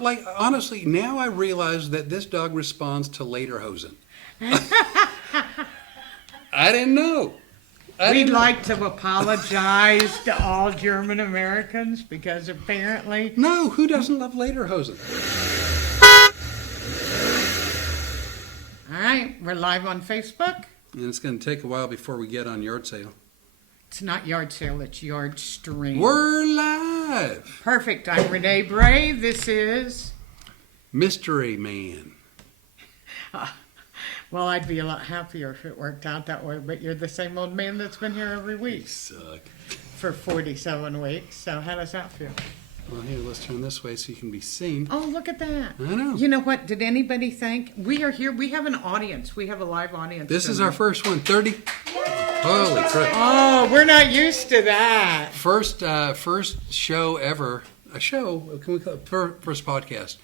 Like, honestly, now I realize that this dog responds to lederhosen. I didn't know. We'd like to apologize to all German Americans because apparently... No, who doesn't love lederhosen? All right, we're live on Facebook. And it's going to take a while before we get on yard sale. It's not yard sale, it's yard stream. We're live. Perfect. I'm Rene Brave. This is... Mystery Man. Well, I'd be a lot happier if it worked out that way, but you're the same old man that's been here every week. You suck. For 47 weeks. So how does that feel? Well, here, let's turn this way so you can be seen. Oh, look at that. I know. You know what? Did anybody think? We are here. We have an audience. We have a live audience. This is tonight. our first one, 30. Holy crap. Oh, we're not used to that. First show ever. A show, can we call it? First podcast.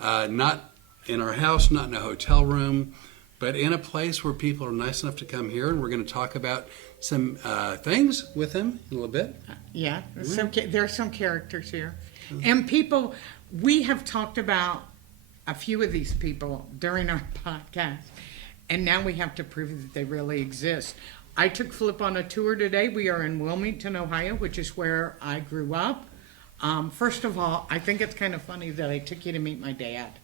Not in our house, not in a hotel room, but in a place where people are nice enough to come here, and we're going to talk about some things with them in a little bit. Yeah, there are some characters here. And people, we have talked about a few of these people during our podcast, and now we have to prove that they really exist. I took Flip on a tour today. We are in Wilmington, Ohio, which is where I grew up. First of all, I think it's kind of funny that I took you to meet my dad.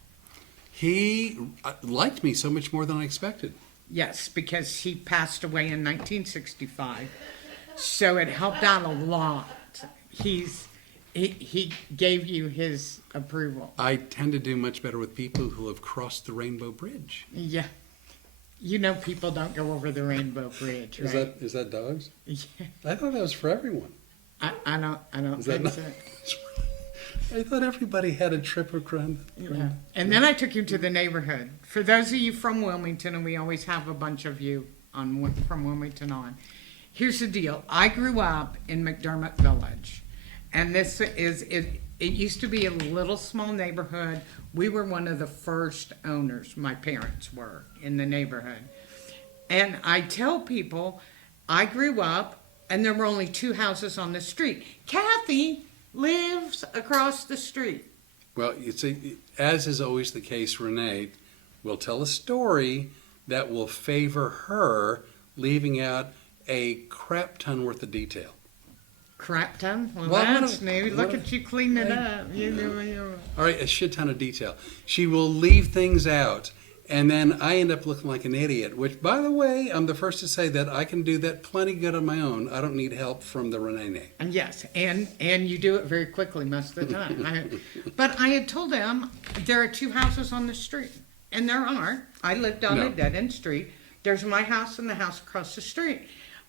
He liked me so much more than I expected. Yes, because he passed away in 1965, so it helped out a lot. He gave you his approval. I tend to do much better with people who have crossed the Rainbow Bridge. Yeah. You know people don't go over the Rainbow Bridge, right? Is that dogs? Yeah. I thought that was for everyone. I don't Is that think not? so. I thought everybody had a trip around. Yeah. And then I took you to the neighborhood. For those of you from Wilmington, and we always have a bunch of you from Wilmington on, here's the deal. I grew up in McDermott Village, and this is it used to be a little small neighborhood. We were one of the first owners, my parents were, in the neighborhood. And I tell people, I grew up, and there were only two houses on the street. Kathy lives across the street. Well, you see, as is always the case, Renee will tell a story that will favor her, leaving out a crap ton worth of detail. Crap ton? Well, Well, that's new. Look at you clean it up. All right, a shit ton of detail. She will leave things out, and then I end up looking like an idiot, which, by the way, I'm the first to say that I can do that plenty good on my own. I don't need help from the Renee. And yes, and you do it very quickly most of the time. But I had told them there are two houses on the street, and there are. I lived on a dead-end street. There's my house and the house across the street.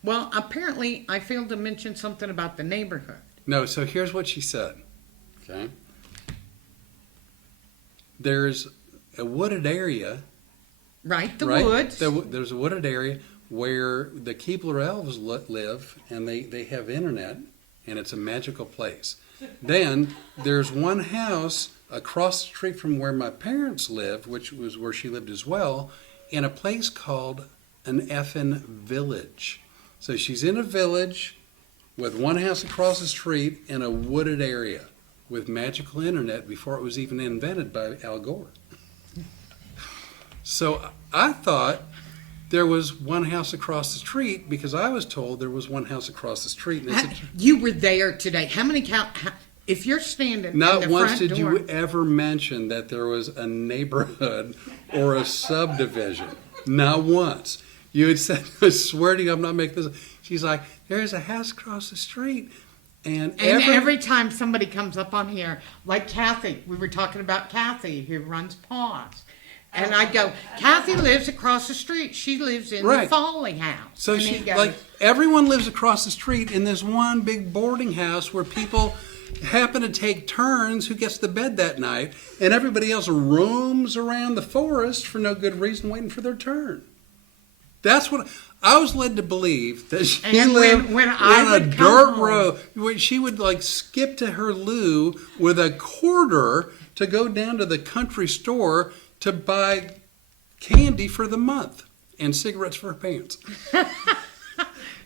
Well, apparently I failed to mention something about the neighborhood. No, so here's what she said. Okay. There's a wooded area. Right, the woods. There's a wooded area where the Keebler elves live, and they have internet, and it's a magical place. Then there's one house across the street from where my parents lived, which was where she lived as well, in a place called an effin' village. So she's in a village with one house across the street in a wooded area with magical internet before it was even invented by Al Gore. So I thought there was one house across the street because I was told there was one house across the street. And you were there today. How many if you're standing not in the once front did door, you ever mention that there was a neighborhood or a subdivision. Not once. You had said, I swear to you, I'm not making this. She's like, there's a house across the street. And every time somebody comes up on here, like Kathy, we were talking about Kathy who runs Paws. And I go, Kathy lives across the street. She lives in the Folly house. So and she goes, like everyone lives across the street in this one big boarding house where people happen to take turns who gets to bed that night, and everybody else roams around the forest for no good reason, waiting for their turn. That's what I was led to believe, that she lived when on a dirt road where she would like skip to her loo with a quarter to go down to the country store to buy candy for the month and cigarettes for her pants.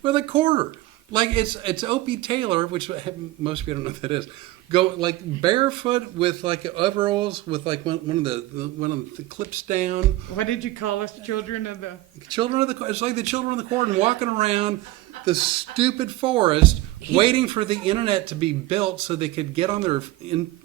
With a quarter. Like it's Opie Taylor, which most of you don't know what that is. go like barefoot with like overalls with like one of the clips down. What did you call us, children of the? Children of the It's like the children of the corn walking around the stupid forest, waiting for the internet to be built so they could get on their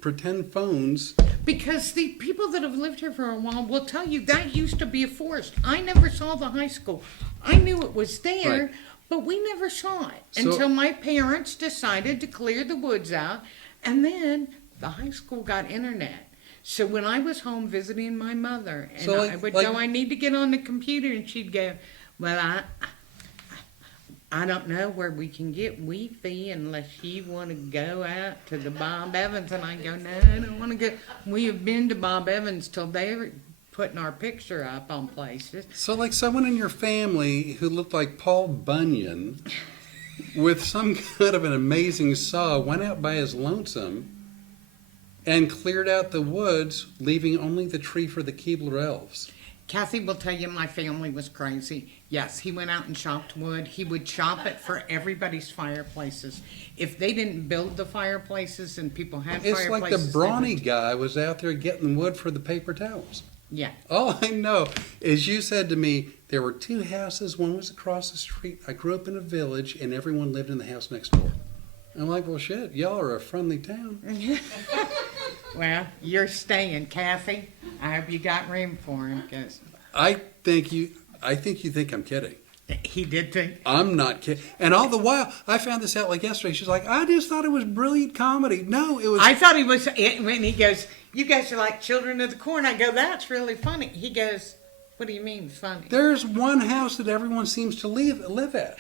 pretend phones. Because the people that have lived here for a while will tell you that used to be a forest. I never saw the high school. I knew it was there, Right. but we never saw it So- until my parents decided to clear the woods out, and then the high school got internet. So when I was home visiting my mother, and So, I would go, I need to get on the computer, and she'd go, well, I don't know where we can get Wi-Fi unless you want to go out to the Bob Evans. And I go, no, I don't want to go. We have been to Bob Evans till they were putting our picture up on places. So like someone in your family who looked like Paul Bunyan with some kind of an amazing saw went out by his lonesome and cleared out the woods, leaving only the tree for the Keebler elves. Kathy will tell you my family was crazy. Yes, he went out and chopped wood. He would chop it for everybody's fireplaces. If they didn't build the fireplaces and people had It's fireplaces... like the they brawny would- guy was out there getting wood for the paper towels. Yeah. All I know is you said to me there were two houses. One was across the street. I grew up in a village, and everyone lived in the house next door. I'm like, well, shit, y'all are a friendly town. Well, you're staying, Kathy. I hope you got room for him, because I think you think I'm kidding. he did think... I'm not kidding. And all the while, I found this out like yesterday. She's like, I just thought it was brilliant comedy. No, it was. I thought he was, when he goes, you guys are like children of the corn. I go, that's really funny. He goes, what do you mean funny? There's one house that everyone seems to live at.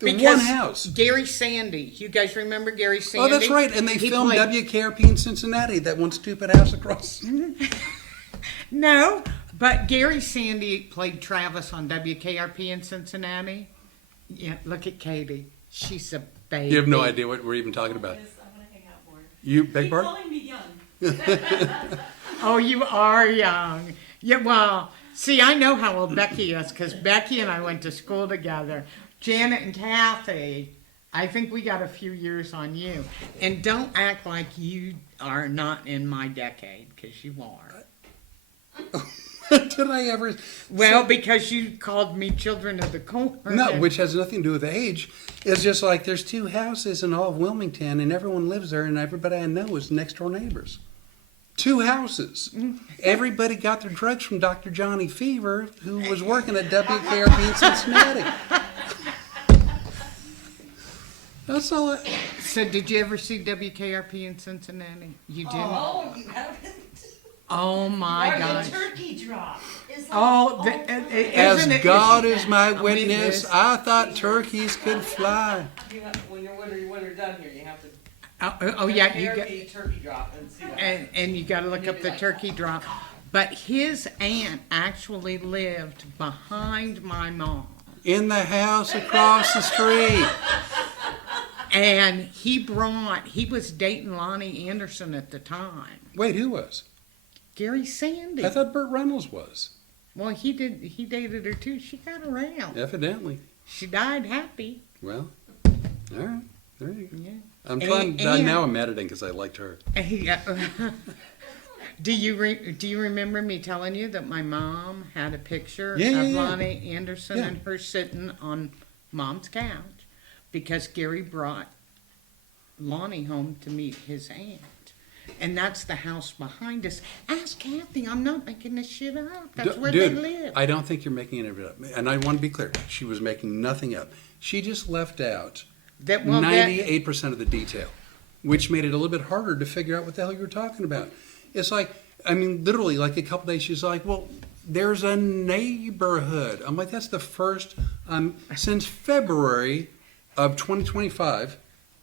The Because one house. Gary Sandy. You guys remember Gary Sandy? Oh, that's right. And they He filmed played- WKRP in Cincinnati, that one stupid house across. No, but Gary Sandy played Travis on WKRP in Cincinnati. Yeah, look at Katie. She's a baby. You have no idea what we're even talking about. I want to hang out more. You beg Keep pardon? calling me young. Oh, you are young. Yeah, well, see, I know how old Becky is because Becky and I went to school together. Janet and Kathy, I think we got a few years on you. And don't act like you are not in my decade, because you are. Did I ever? Well, because you called me children of the corn. No, which has nothing to do with age. It's just like there's two houses in all of Wilmington, and everyone lives there, and everybody I know is next door neighbors. Two houses. Everybody got their drugs from Dr. Johnny Fever, who was working at WKRP in Cincinnati. That's all. So did you ever see WKRP in Cincinnati? You didn't? Oh, you haven't? Oh my Or gosh. the turkey drop. Is that Oh, As isn't it? God is my I mean, witness, this- I thought turkeys could fly. when you're done here, you have to Oh yeah, you got, the turkey drop and see what and you got to look up the turkey drop. But his aunt actually lived behind my mom, In the house across the street. and he was dating Lonnie Anderson at the time. Wait, who was? Gary Sandy. I thought Burt Reynolds was. Well, he dated her too. She got around. Evidently. She died happy. Well, all right. There you go. Yeah. I'm trying. And- Now I'm editing because I liked her. Do you remember me telling you that my mom had a picture Yeah, of yeah, yeah. Lonnie Anderson Yeah. and her sitting on Mom's couch because Gary brought Lonnie home to meet his aunt. And that's the house behind us. Ask Kathy. I'm not making this shit up. That's where Dude, they live. I don't think you're making any of it up. And I want to be clear. She was making nothing up. She just left out 98% of the detail, which made it a little bit harder to figure out what the hell you were talking about. It's like, I mean, literally, like a couple days, she's like, well, there's a neighborhood. I'm like, that's the first, since February of 2025,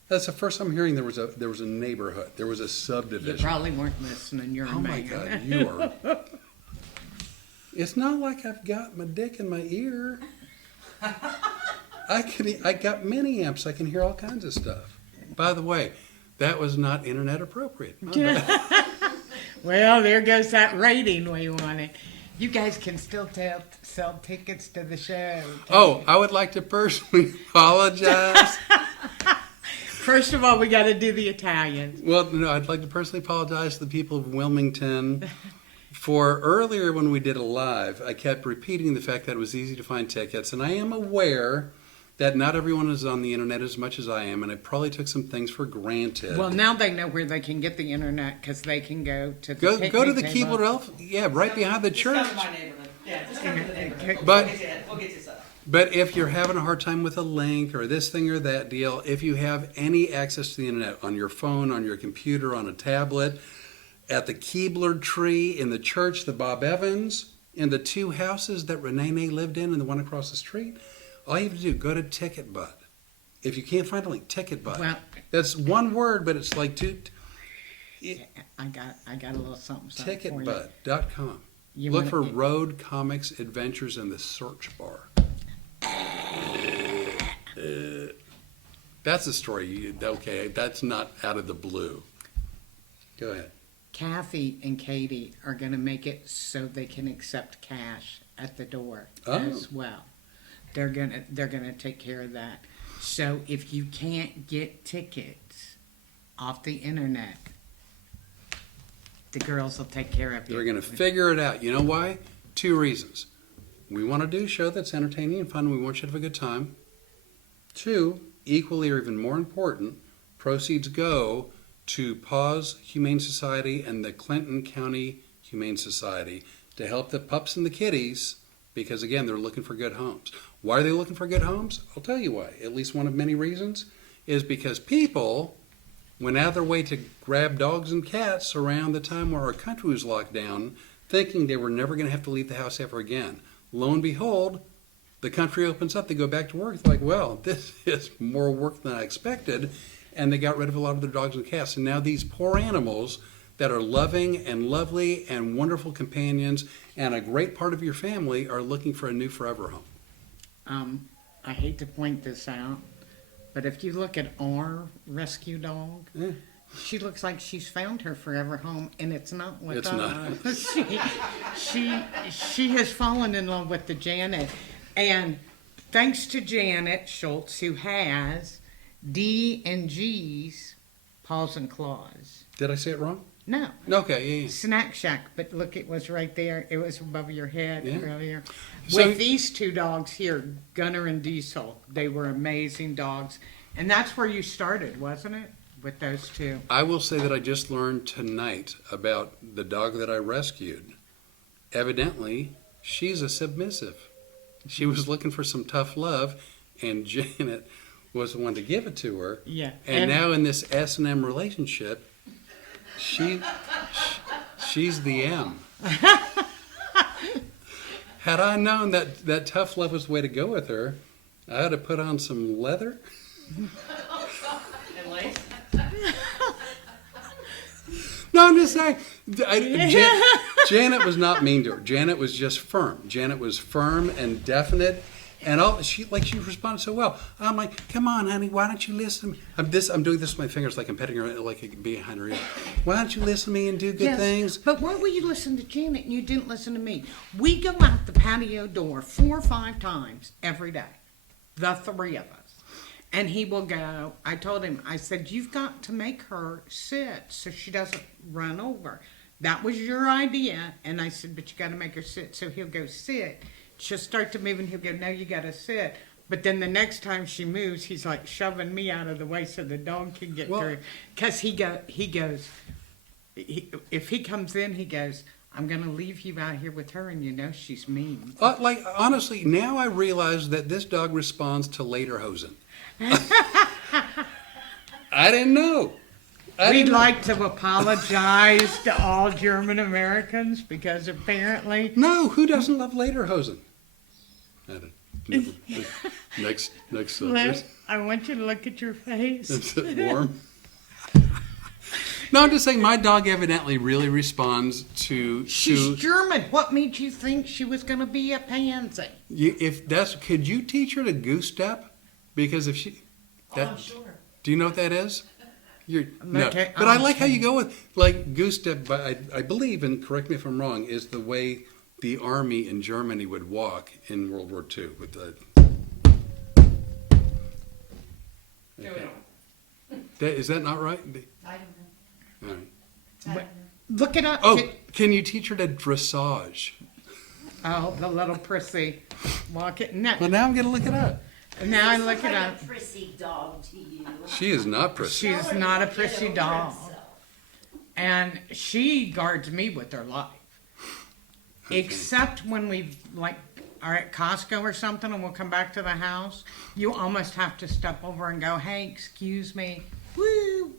that's the first time hearing there was a neighborhood. There was a You subdivision. probably weren't listening. You're a Oh my man. God, you are. It's not like I've got my dick in my ear. I got mini amps. I can hear all kinds of stuff. By the way, that was not internet appropriate. My bad. Well, there goes that rating we wanted. You guys can still sell tickets to the show. Oh, I would like to personally apologize First of all, we got to do the Italians. Well, no, I'd like to personally apologize to the people of Wilmington for earlier when we did a live. I kept repeating the fact that it was easy to find tickets, and I am aware that not everyone is on the internet as much as I am, and I probably took some things for granted. Well, now they know where they can get the internet because they can go to the Go to the picnic table. Keebler Elf, yeah, right behind the Just church. come to my neighborhood. Yeah, just come to the neighborhood. But- We'll get you set up. But if you're having a hard time with a link or this thing or that deal, if you have any access to the internet on your phone, on your computer, on a tablet, at the Keebler tree, in the church, the Bob Evans, in the 2 houses that Rene lived in and the one across the street, all you have to do, go to TicketBud. If you can't find a link, TicketBud. Well, That's one word, but it's like I got a little something for you. ticketbud.com. You Look wanna- for Road Comics Adventures in the search bar. That's a story. Okay, that's not out of the blue. Go ahead. Kathy and Katie are going to make it so they can accept cash at the door Oh. as well. They're gonna take care of that. So if you can't get tickets off the internet, the girls will take care of you. They're going to figure it out. You know why? 2 reasons. We want to do a show that's entertaining and fun. We want you to have a good time. 2, equally or even more important, proceeds go to Paws Humane Society and the Clinton County Humane Society to help the pups and the kitties because, again, they're looking for good homes. Why are they looking for good homes? I'll tell you why. At least one of many reasons is because people went out of their way to grab dogs and cats around the time where our country was locked down, thinking they were never going to have to leave the house ever again. Lo and behold, the country opens up, they go back to work. It's like, well, this is more work than I expected. And they got rid of a lot of their dogs and cats. And now these poor animals that are loving and lovely and wonderful companions and a great part of your family are looking for a new forever home. I hate to point this out, but if you look at our rescue dog, Yeah. she looks like she's found her forever home, and it's not with It's us. She has fallen in love with the Janet, and thanks to Janet Schultz, who has D and G's paws and claws. Did I say it wrong? No, Okay, yeah. Snack Shack, but look, it was right there. It was above your head Yeah. earlier. So- With these 2 dogs here, Gunner and Diesel, they were amazing dogs. And that's where you started, wasn't it? With those 2. I will say that I just learned tonight about the dog that I rescued. Evidently, she's a submissive. She was looking for some tough love, and Janet was the one to give it to her. Yeah. And now in this S&M relationship, she's the M. Had I known that tough love was the way to go with her, I had to put on some leather. And lace? No, I'm just saying. Janet was not mean to her. Janet was just firm. Janet was firm and definite, and she responded so well. I'm like, come on, honey, why don't you listen to me? I'm doing this with my fingers like I'm petting her like behind her ear. Why don't you listen to me and do good things? But why will you listen to Janet and you didn't listen to me? We go out the patio door 4 or 5 times every day, the 3 of us. And he will go, I told him, I said, you've got to make her sit so she doesn't run over. That was your idea. And I said, but you got to make her sit. So he'll go sit. She'll start to move and he'll go, no, you got to sit. But then the next time she moves, he's like shoving me out of the way so the dog can get through. Because he goes, if he comes in, he goes, I'm going to leave you out here with her and you know she's mean. Honestly, now I realize that this dog responds to lederhosen. I didn't know. We'd like to apologize to all German Americans because apparently No, who doesn't love lederhosen? I don't. Never. Next subject. I want you to look at your face. Is it warm? No, I'm just saying my dog evidently really responds to. She's German. What made you think she was going to be a pansy? Could you teach her to goose step? Because if she, I'm sure. do you know what that is? No, Okay, but I like how you go with like goose step. But I believe, and correct me if I'm wrong, is the way the army in Germany would walk in World War II with the. Here we go. Is that not right? I don't know. All right. I don't know. Look it up. Oh, can you teach her to dressage? Oh, the little prissy. Walk it. No. Well, now I'm going to look it up. Now I She's look it like up. a prissy dog to you. She is not prissy. She's not a prissy dog. And she guards me with her life. Okay. Except when we like are at Costco or something and we'll come back to the house, you almost have to step over and go, hey, excuse me. Woo!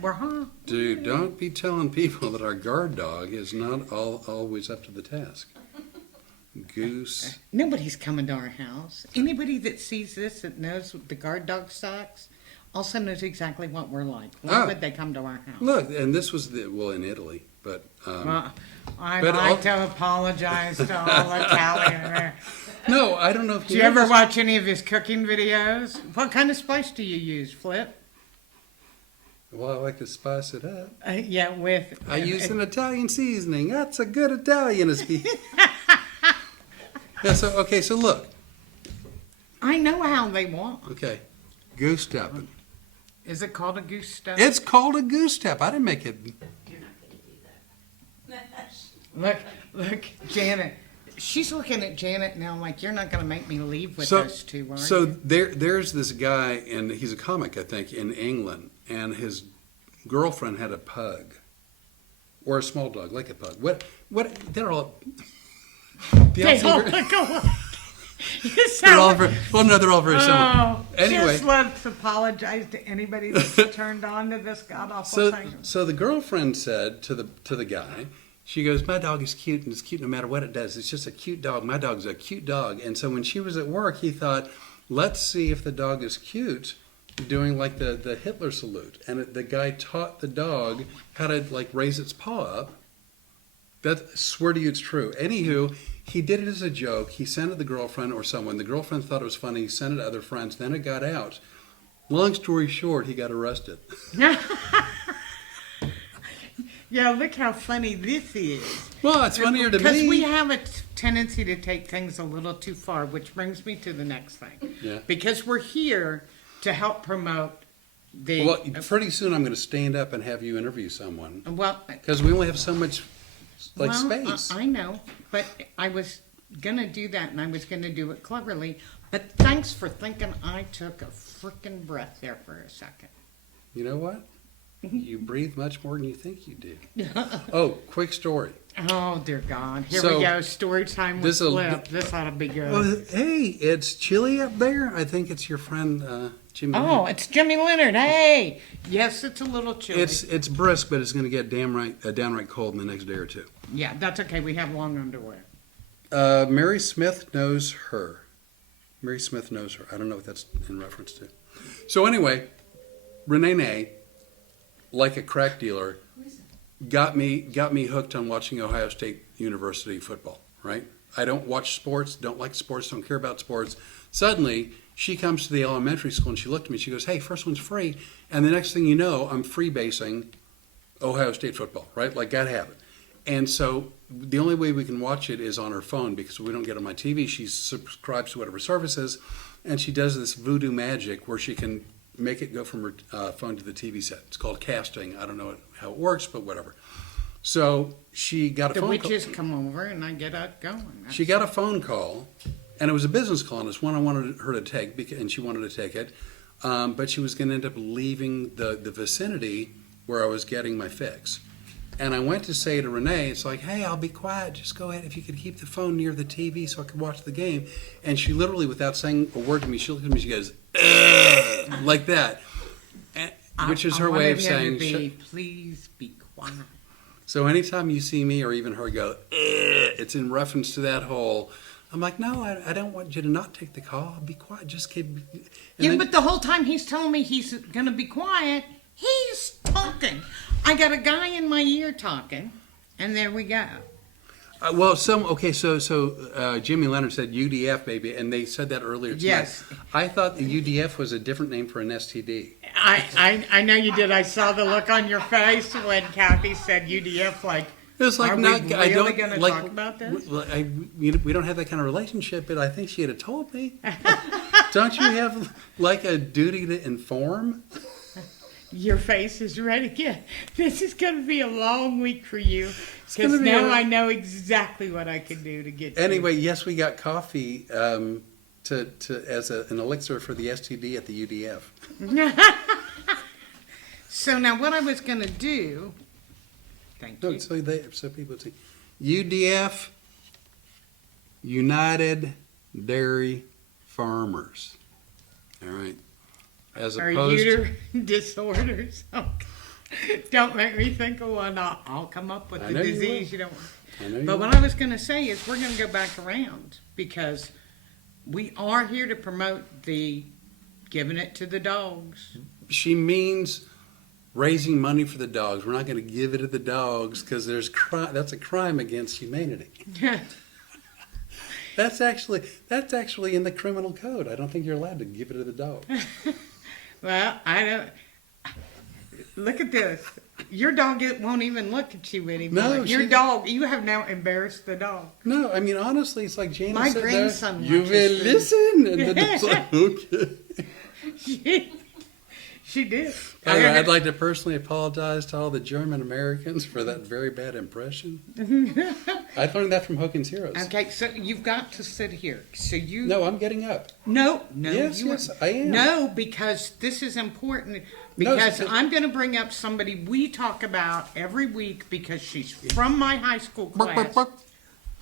We're home. Dude, don't be telling people that our guard dog is not always up to the task. Goose. Nobody's coming to our house. Anybody that sees this that knows what the guard dog sucks also knows exactly what we're like. Why Oh. would they come to our house? Look, and this was in Italy, but Well, I'd But like all- to apologize to all Italian. no, I don't know if Do you know ever this. watch any of his cooking videos? What kind of spice do you use, Flip? Well, I like to spice it up. Yeah, with. I use an Italian seasoning. That's a good Italian. Yeah, so look. I know how they walk. Okay. Goose stepping. Is it called a goose step? It's called a goose step. I didn't make it. You're not going to do that. Look, Janet. She's looking at Janet now like, you're not going to make me leave with So, those two, are so you? there's this guy, and he's a comic, I think, in England, and his girlfriend had a pug, or a small dog, like a pug. What? They're all. They all look alike. You They're sound all like- very, well, no, they're all very similar. Oh, Anyway. just let's apologize to anybody that's turned on to this god awful So, thing. so the girlfriend said to the guy, she goes, "My dog is cute, and it's cute no matter what it does. It's just a cute dog. My dog's a cute dog." And so when she was at work, he thought, "Let's see if the dog is cute, doing like the Hitler salute." And the guy taught the dog how to like raise its paw up. That swear to you, it's true. Anywho, he did it as a joke. He sent it to the girlfriend or someone. The girlfriend thought it was funny. He sent it to other friends. Then it got out. Long story short, he got arrested. Yeah, look how funny this is. Well, it's funnier to me. Because we have a tendency to take things a little too far, which brings me to the next thing. Yeah. Because we're here to help promote the. Well, pretty soon I'm going to stand up and have you interview someone Well, because we only have so much space. I know, but I was going to do that and I was going to do it cleverly. But thanks for thinking I took a freaking breath there for a second. You know what? You breathe much more than you think you do. Oh, quick story. Oh, dear God. Here So, we go. Story time with this'll- Flip. This ought to be good. Well, hey, it's chilly up there. I think it's your friend Jimmy. Oh, it's Jimmy Leonard. Hey. Yes, it's a little chilly. It's brisk, but it's going to get downright cold in the next day or two. Yeah, that's okay. We have long underwear. Mary Smith knows her. Mary Smith knows her. I don't know what that's in reference to. So anyway, Rene, like a crack dealer, got me hooked on watching Ohio State University football, right? I don't watch sports, don't like sports, don't care about sports. Suddenly, she comes to the elementary school and she looked at me, she goes, "Hey, first one's free." And the next thing you know, I'm freebasing Ohio State football, right? Like, gotta have it. And so the only way we can watch it is on her phone because we don't get it on my TV. She subscribes to whatever services, and she does this voodoo magic where she can make it go from her phone to the TV set. It's called casting. I don't know how it works, but whatever. So she got a The phone witches call. come over and I get it going. She got a phone call, and it was a business call, and it's one I wanted her to take, and she wanted to take it. But she was going to end up leaving the vicinity where I was getting my fix. And I went to say to Renee, it's like, "Hey, I'll be quiet. Just go ahead. If you could keep the phone near the TV so I could watch the game." And she literally, without saying a word to me, she looked at me, she goes, "Ugh," like that. And, which is her way of saying, please be quiet. so anytime you see me or even her go, "Ugh," it's in reference to that whole, I'm like, "No, I don't want you to not take the call. Be quiet. Just keep." And Yeah, then- but the whole time he's telling me he's going to be quiet, he's talking. I got a guy in my ear talking, and there we go. So Jimmy Leonard said UDF, baby, and they said that earlier tonight. Yes. I thought the UDF was a different name for an STD. I know you did. I saw the look on your face when Kathy said UDF, like, It's like are not. we I really don't going to like. talk about this? We don't have that kind of relationship, but I think she had told me. Don't you have like a duty to inform? Your face is red again. This is going to be a long week for you because gonna be now a- I know exactly what I can do to get Anyway, yes, we got coffee as an elixir for the STD at the UDF. you. So now what I was going to do, thank No, you. so people see. UDF, United Dairy Farmers. All right. As Are opposed to, uterine disorders. Don't make me think of one. I'll come up with I the know you disease will. you don't want. I know you But will. what I was going to say is we're going to go back around because we are here to promote the giving it to the dogs. She means raising money for the dogs. We're not going to give it to the dogs because that's a crime against humanity. That's actually in the criminal code. I don't think you're allowed to give it to the dog. Well, I don't. Look at this. Your dog won't even look at you anymore. No, Your she- dog, you have now embarrassed the dog. No, I mean honestly, it's like Jana My said grandson there. You watches will this. listen, and the dog's like, okay. She did. Anyway, I'd like to personally apologize to all the German Americans for that very bad impression. I learned that from Hogan's Heroes. Okay, so you've got to sit here. So you. No, I'm getting up. No, Yes, you yes, I am. No, because this is important. No, Because she- I'm going to bring up somebody we talk about every week because she's from my high school Burk, class. burk, burk.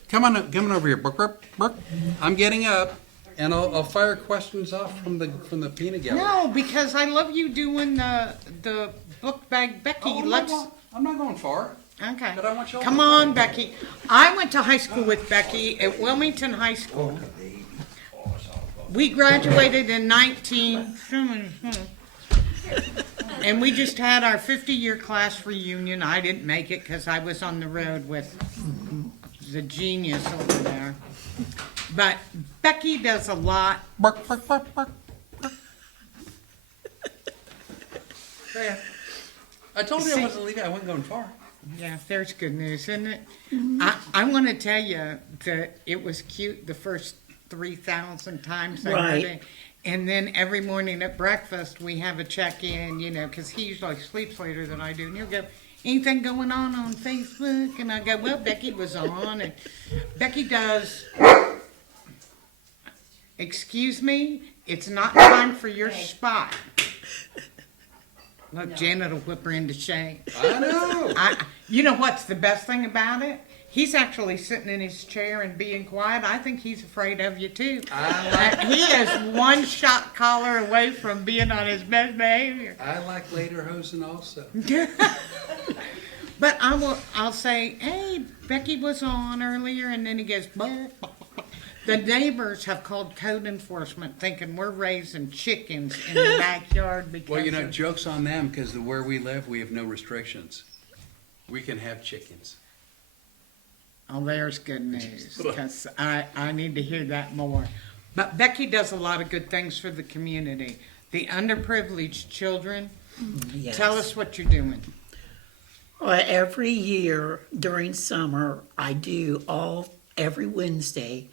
Come on over here. Burk, burk, burk. I'm getting up, and I'll fire questions off from the peanut gallery. No, because I love you doing the book bag, Becky. Oh, I'm not going far. Okay. But I want y'all Come to- on, Becky. I went to high school with Becky at Wilmington High School. We graduated in 19. And we just had our 50-year class reunion. I didn't make it because I was on the road with the genius over there. But Becky does a lot. Burk, burk, burk, burk. I told you I wasn't leaving. I wasn't going far. Yeah, there's good news, isn't it? I want to tell you that it was cute the first 3,000 times I heard Right. it. And then every morning at breakfast, we have a check-in, because he usually sleeps later than I do. And he'll go, anything going on Facebook? And I go, well, Becky was on. And Becky does, excuse me, it's not time for your spot. Look, Janet will whip her into shape. I know. You know what's the best thing about it? He's actually sitting in his chair and being quiet. I think he's afraid of you too. He is one shot caller away from being on his best behavior. I like lederhosen also. But I'll say, hey, Becky was on earlier, and then he goes, "Bah, bah, bah, bah." The neighbors have called code enforcement thinking we're raising chickens in the backyard because Well, of- joke's on them because where we live, we have no restrictions. We can have chickens. Oh, there's good news, because I need to hear that more. But Becky does a lot of good things for the community. The underprivileged children, Yes. tell us what you're doing. Well, every year during summer, every Wednesday,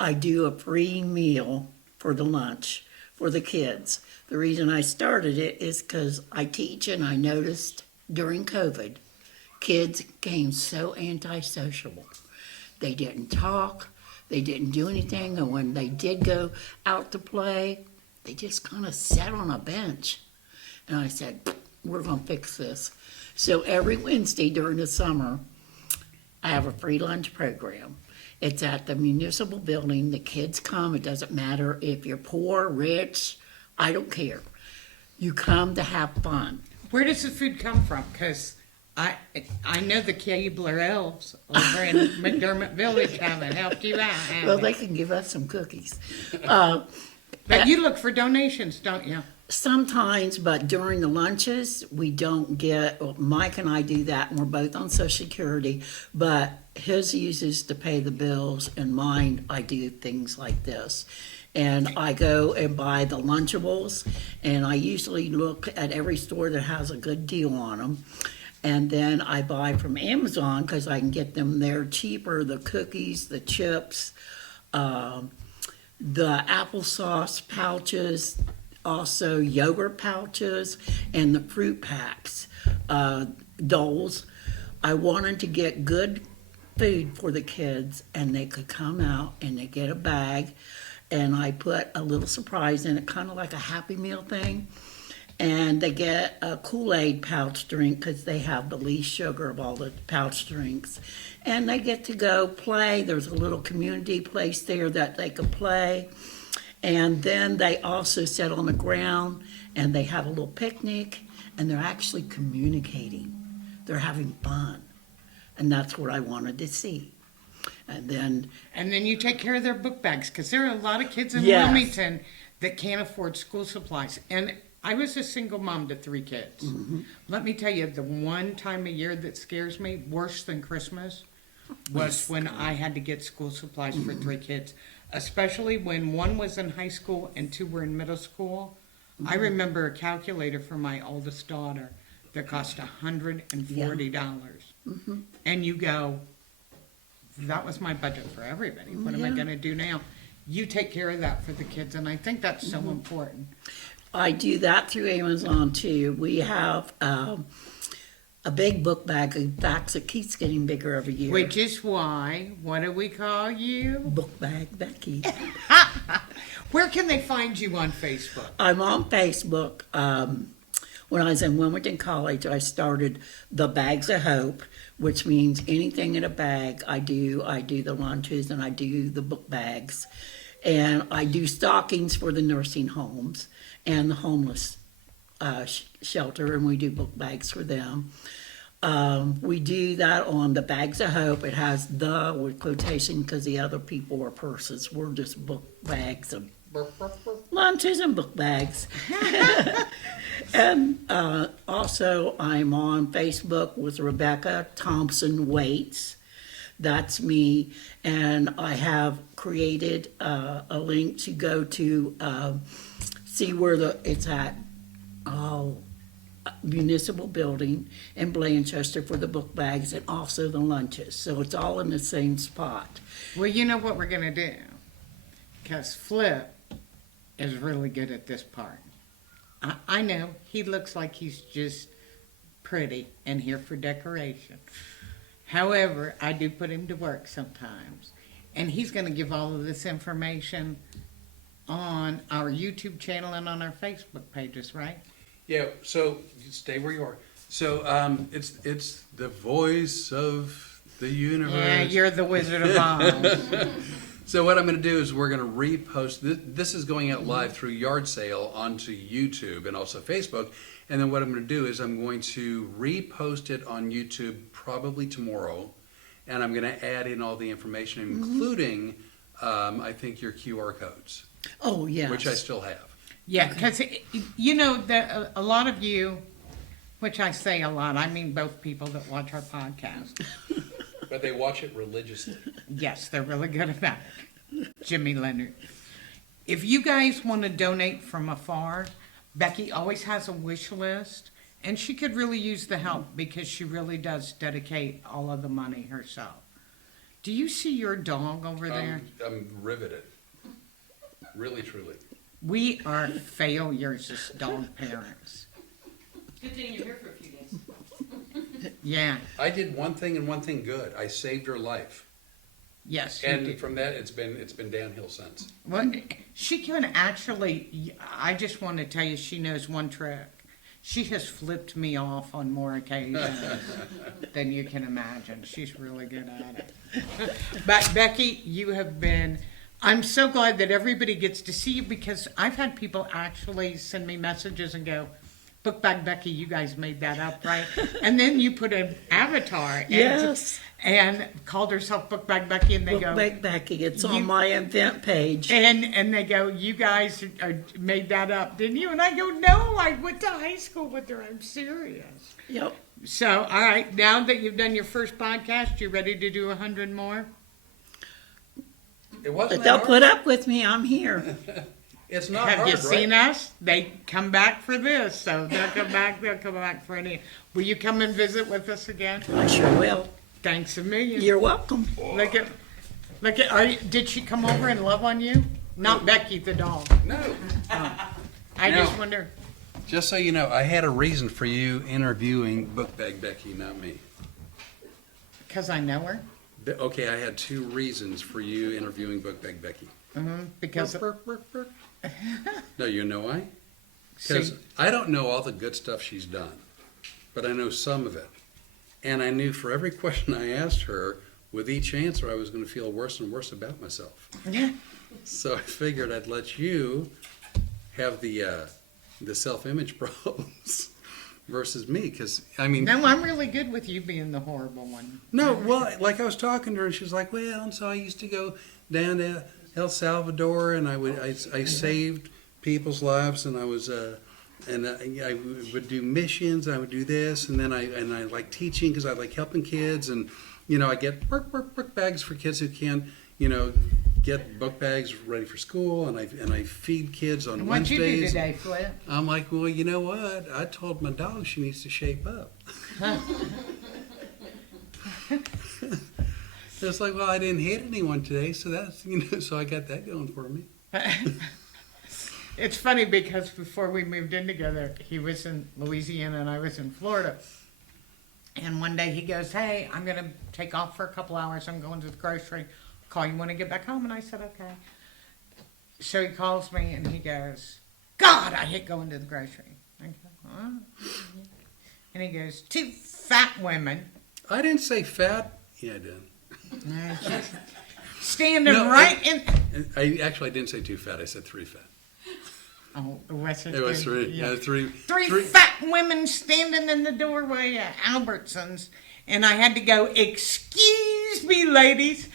I do a free meal for the lunch for the kids. The reason I started it is because I teach, and I noticed during COVID, kids became so antisocial. They didn't talk, they didn't do anything, and when they did go out to play, they just kind of sat on a bench. And I said, we're going to fix this. So every Wednesday during the summer, I have a free lunch program. It's at the municipal building. The kids come. It doesn't matter if you're poor, rich, I don't care. You come to have fun. Where does the food come from? Because I know the Keebler elves over in McDermott Village haven't helped you out, have Well, they? they can give us some cookies. But you look for donations, don't you? Sometimes, but during the lunches, we don't get, well, Mike and I do that, and we're both on Social Security, but his uses to pay the bills, and mine, I do things like this. And I go and buy the Lunchables, and I usually look at every store that has a good deal on them. And then I buy from Amazon, because I can get them there cheaper, the cookies, the chips, the applesauce pouches, also yogurt pouches and the fruit packs, Doles. I wanted to get good food for the kids, and they could come out and they get a bag, and I put a little surprise in it, kind of like a Happy Meal thing. And they get a Kool-Aid pouch drink because they have the least sugar of all the pouch drinks. And they get to go play. There's a little community place there that they could play. And then they also sit on the ground and they have a little picnic, and they're actually communicating. They're having fun. And that's what I wanted to see. And then you take care of their book bags, because there are a lot of kids in Yes. Wilmington that can't afford school supplies. And I was a single mom to 3 kids. Let me tell you, the one time a year that scares me worse than Christmas was when I had to get school supplies for 3 kids, especially when 1 was in high school and 2 were in middle school. I remember a calculator for my oldest daughter that cost $140. And you go, that was my budget for everybody. What am I going to do now? You take care of that for the kids, and I think that's so important. I do that through Amazon too. We have a big book bag. In fact, it keeps getting bigger every year. Which is why, what do we call you? Book bag Becky. Where can they find you on Facebook? I'm on Facebook. When I was in Wilmington College, I started the Bags of Hope, which means anything in a bag. I do the lunches and I do the book bags. And I do stockings for the nursing homes and the homeless shelter, and we do book bags for them. We do that on the Bags of Hope. It has the with quotation because the other people are purses. We're just book bags of lunches and book bags. And also I'm on Facebook with Rebecca Thompson Waits. That's me, and I have created a link to go to see where it's at. Municipal building in Blanchester for the book bags and also the lunches. So it's all in the same spot. Well, you know what we're going to do? Because Flip is really good at this part. I know he looks like he's just pretty and here for decoration. However, I do put him to work sometimes. And he's going to give all of this information on our YouTube channel and on our Facebook pages, right? Yeah, so stay where you are. So it's the voice of the universe. Yeah, you're the Wizard of Oz. So what I'm going to do is we're going to repost. This is going out live through Yard Sale onto YouTube and also Facebook. And then what I'm going to do is I'm going to repost it on YouTube probably tomorrow. And I'm going to add in all the information, including, I think, your QR codes. Oh, yes. Which I still have. Yeah, because, you know, a lot of you, which I say a lot, I mean both people that watch our podcast. But they watch it religiously. Yes, they're really good about it. Jimmy Leonard. If you guys want to donate from afar, Becky always has a wish list, and she could really use the help because she really does dedicate all of the money herself. Do you see your dog over there? I'm riveted. Really, truly. We are failures as dog parents. Good thing you're here for a few days. Yeah. I did one thing and one thing good. I saved her life. Yes. you And did. from that, it's been downhill since. Well, she can actually, I just want to tell you, she knows one trick. She has flipped me off on more occasions than you can imagine. She's really good at it. But Becky, you have been, I'm so glad that everybody gets to see you, because I've had people actually send me messages and go, Book Bag Becky, you guys made that up, right? And then you put an avatar Yes. and called herself Book Bag Becky, and they Book go, bag Becky. It's on You- my event page. and they go, you guys made that up, didn't you? And I go, no, I went to high school with her. I'm serious. Yep. So, all right, now that you've done your first podcast, you ready to do 100 more? It wasn't But that they'll hard. put up with me. I'm here. It's not Have hard, you right? seen us? They come back for this, so they'll come back for any. Will you come and visit with us again? I sure will. Thanks a million. You're welcome. Look at, did she come over and love on you? Not Becky the dog. No. I I Now- just wonder. Just so you know, I had a reason for you interviewing Book Bag Becky, not me. Because I know her. Okay, I had 2 reasons for you interviewing Book Bag Becky. Because No, you know why? Because See, I don't know all the good stuff she's done, but I know some of it. And I knew for every question I asked her, with each answer, I was going to feel worse and worse about myself. So I figured I'd let you have the self-image problems versus me, because I mean, no, I'm really good with you being the horrible one. no, well, like I was talking to her, and she was like, "Well, and so I used to go down to El Salvador, and I saved people's lives, and I was I would do missions, I would do this, and then I like teaching because I like helping kids, and I get book bags for kids who can't get book bags ready for school, and I feed kids on And what'd you do Wednesdays. today, Flip? I'm like, well, you know what? I told my dog she needs to shape up. It's like, well, I didn't hit anyone today, so that's so I got that going for me. It's funny because before we moved in together, he was in Louisiana and I was in Florida. And one day he goes, "Hey, I'm going to take off for a couple hours. I'm going to the grocery. Call you when I get back home." And I said, "Okay." So he calls me and he goes, "God, I hate going to the grocery." I go, "Huh?" And he goes, "2 fat women I didn't say fat. Yeah, I did. standing No, right in." I didn't say 2 fat. I said 3 fat. Oh, it wasn't. It was 3. Yeah, 3. Three fat women standing in the doorway at Albertsons, and I had to go, "Excuse me, ladies."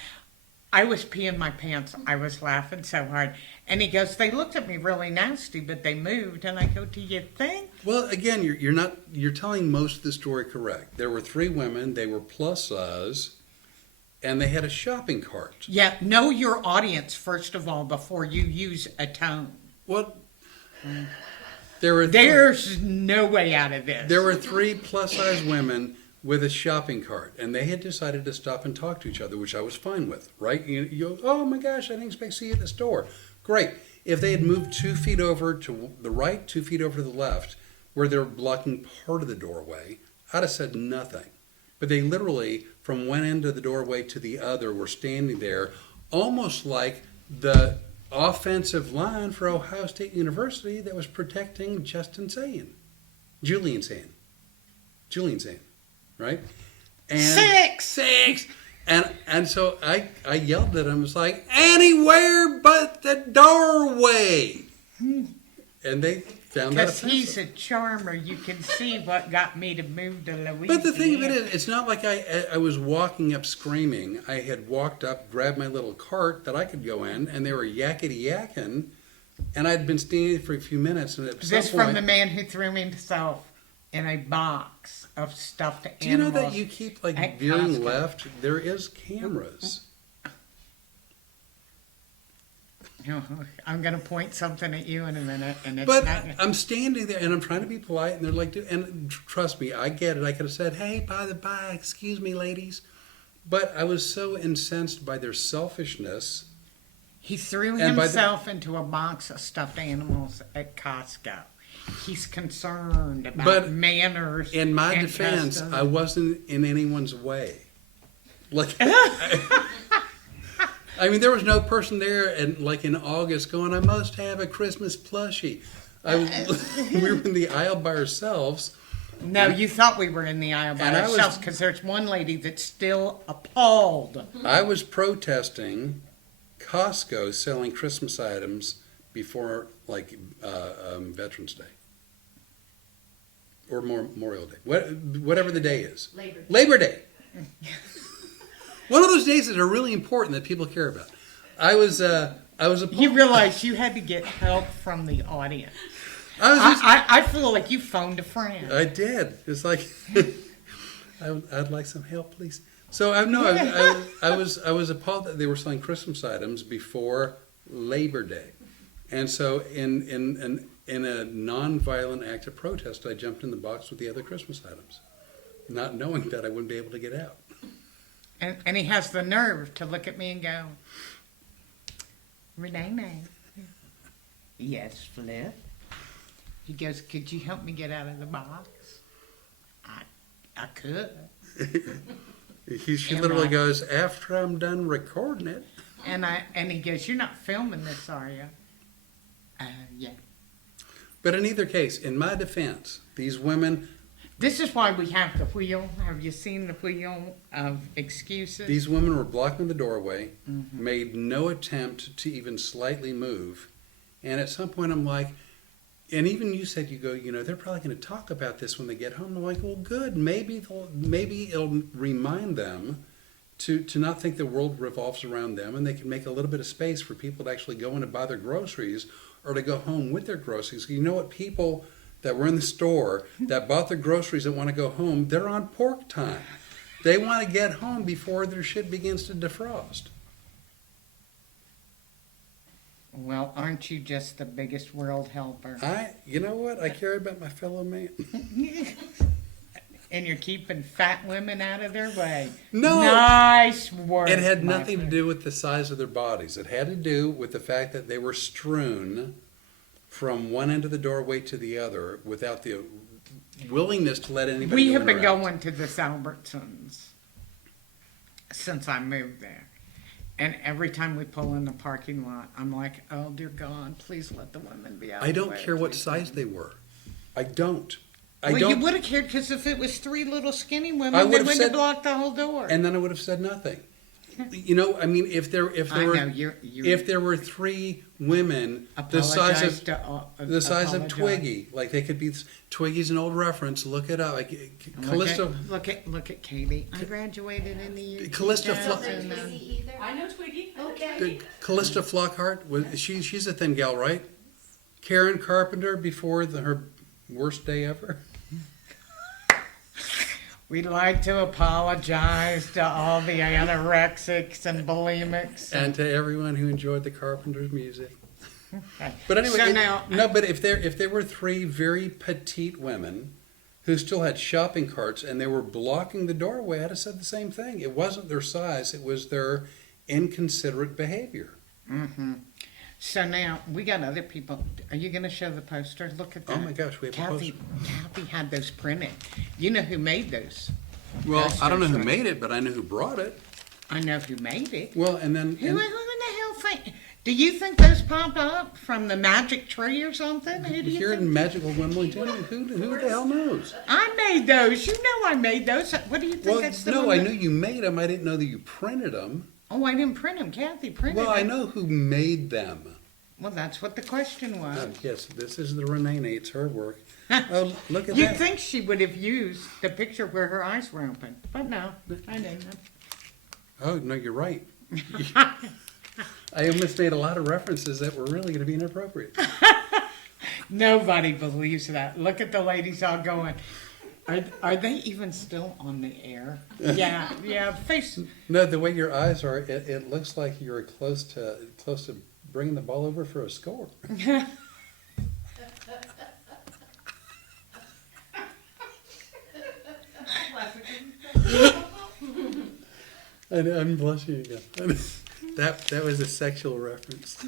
I was peeing my pants. I was laughing so hard. And he goes, "They looked at me really nasty, but they moved." And I go, "Do you think?" Well, again, you're telling most of the story correct. There were 3 women. They were plus size, and they had a shopping cart. Yeah, know your audience, first of all, before you use a tone. What? There were There's no way out of this. There were 3 plus-size women with a shopping cart, and they had decided to stop and talk to each other, which I was fine with, right? You oh my gosh, I didn't expect to see you at the store. Great. If they had moved 2 feet over to the right, 2 feet over to the left, where they were blocking part of the doorway, I'd have said nothing. But they literally, from one end of the doorway to the other, were standing there, almost like the offensive line for Ohio State University that was protecting Julian Sand, right? And 6. And so I yelled at him. It's like, "Anywhere but the doorway." And they found that Because offensive. he's a charmer. You can see what got me to move to Louisiana. But the thing of it is, it's not like I was walking up screaming. I had walked up, grabbed my little cart that I could go in, and they were yakety yakking, and I'd been standing for a few minutes. And at some This from point, the man who threw himself in a box of stuffed animals. do you know that you keep like at veering Costco. left? There is cameras. I'm going to point something at you in a minute, and it's But not. I'm standing there and I'm trying to be polite, and they're like, and trust me, I get it. I could have said, "Hey, by the by, excuse me, ladies," but I was so incensed by their selfishness. He threw and by the- himself into a box of stuffed animals at Costco. He's concerned about But manners. In my and defense, customs. I wasn't in anyone's way. Like, I mean, there was no person there, and like in August, going, "I must have a Christmas plushie." We were in the aisle by ourselves. No, you thought we were in the aisle by And I was- ourselves because there's one lady that's still appalled. I was protesting Costco selling Christmas items before, like, Veterans Day or Memorial Day, whatever the day is. Labor Day. One of those days that are really important that people care about. I was appalled. You realize you had to get help from the audience. I I feel like you phoned a friend. did. It's like I'd like some help, please. So I was appalled that they were selling Christmas items before Labor Day, and so in a non-violent act of protest, I jumped in the box with the other Christmas items, not knowing that I wouldn't be able to get out. And he has the nerve to look at me and go, "Rene, yes, Flip." He goes, could you help me get out of the box? I could. She Am literally I? goes, after I'm done recording it. And he goes, you're not filming this, are you? Yeah. But in either case, in my defense, these women, This is why we have the wheel. Have you seen the wheel of excuses? these women were blocking the doorway, made no attempt to even slightly move. And at some point I'm like, and even you said, you go, you know, they're probably going to talk about this when they get home. I'm like, well, good. Maybe it'll remind them to not think the world revolves around them, and they can make a little bit of space for people to actually go in and buy their groceries or to go home with their groceries. You know what? People that were in the store that bought their groceries that want to go home, they're on pork time. They want to get home before their shit begins to defrost. Well, aren't you just the biggest world helper? You know what? I care about my fellow man. And you're keeping fat women out of their way. No. Nice work. It had my nothing to friend. do with the size of their bodies. It had to do with the fact that they were strewn from one end of the doorway to the other without the willingness to let anybody We go have in been or out. going to this Albertsons since I moved there. And every time we pull in the parking lot, I'm like, oh, dear God, please let the women be out I of the don't way, care what please." size they were. I don't. Well, you would have cared because if it was three little skinny I women, they would've wouldn't said- have blocked the whole door. And then I would have said nothing. You know, I mean, if there I were know, you're if there were three women the size apologize of to all- the size of apologize. Twiggy, like they could be. Twiggy's an old reference. Look it up. Like, Callisto. Look at Katie. I graduated in the year. Callista 2000. Twiggy either? I know Twiggy. Okay. Callista Flockhart was she's a thin gal, right? Karen Carpenter before her worst day ever. We'd like to apologize to all the anorexics and bulimics. And to everyone who enjoyed the Carpenters' music. But anyway, So now- but if there were three very petite women who still had shopping carts and they were blocking the doorway, I'd have said the same thing. It wasn't their size; it was their inconsiderate behavior. Mm-hmm. So now we got other people. Are you going to show the poster? Look at that. Oh my gosh, we have a poster. Kathy had those printed. You know who made those? Well, I don't know who Posters, right? made it, but I know who brought it. I know who made it. Well, and then Who in the hell think? Do you think those popped up from the magic tree or something? Who do you here think? in magical Wilmington, who the hell knows? I made those. You know I made those. What do you think? Well, That's the no, one I that- knew you made them. I didn't know that you printed them. Oh, I didn't print them. Kathy printed Well, I them. know who made them. Well, that's what the question was. Oh, yes, this is the Rene. It's her work. Oh, look at You'd that. think she would have used the picture where her eyes were open, but no, I didn't. Oh, no, you're right. I almost made a lot of references that were really going to be inappropriate. Nobody believes that. Look at the ladies all going. Are they even still on the air? Yeah. Face. No, the way your eyes are, it looks like you're close to bringing the ball over for a score. And I'm blushing again. That was a sexual reference.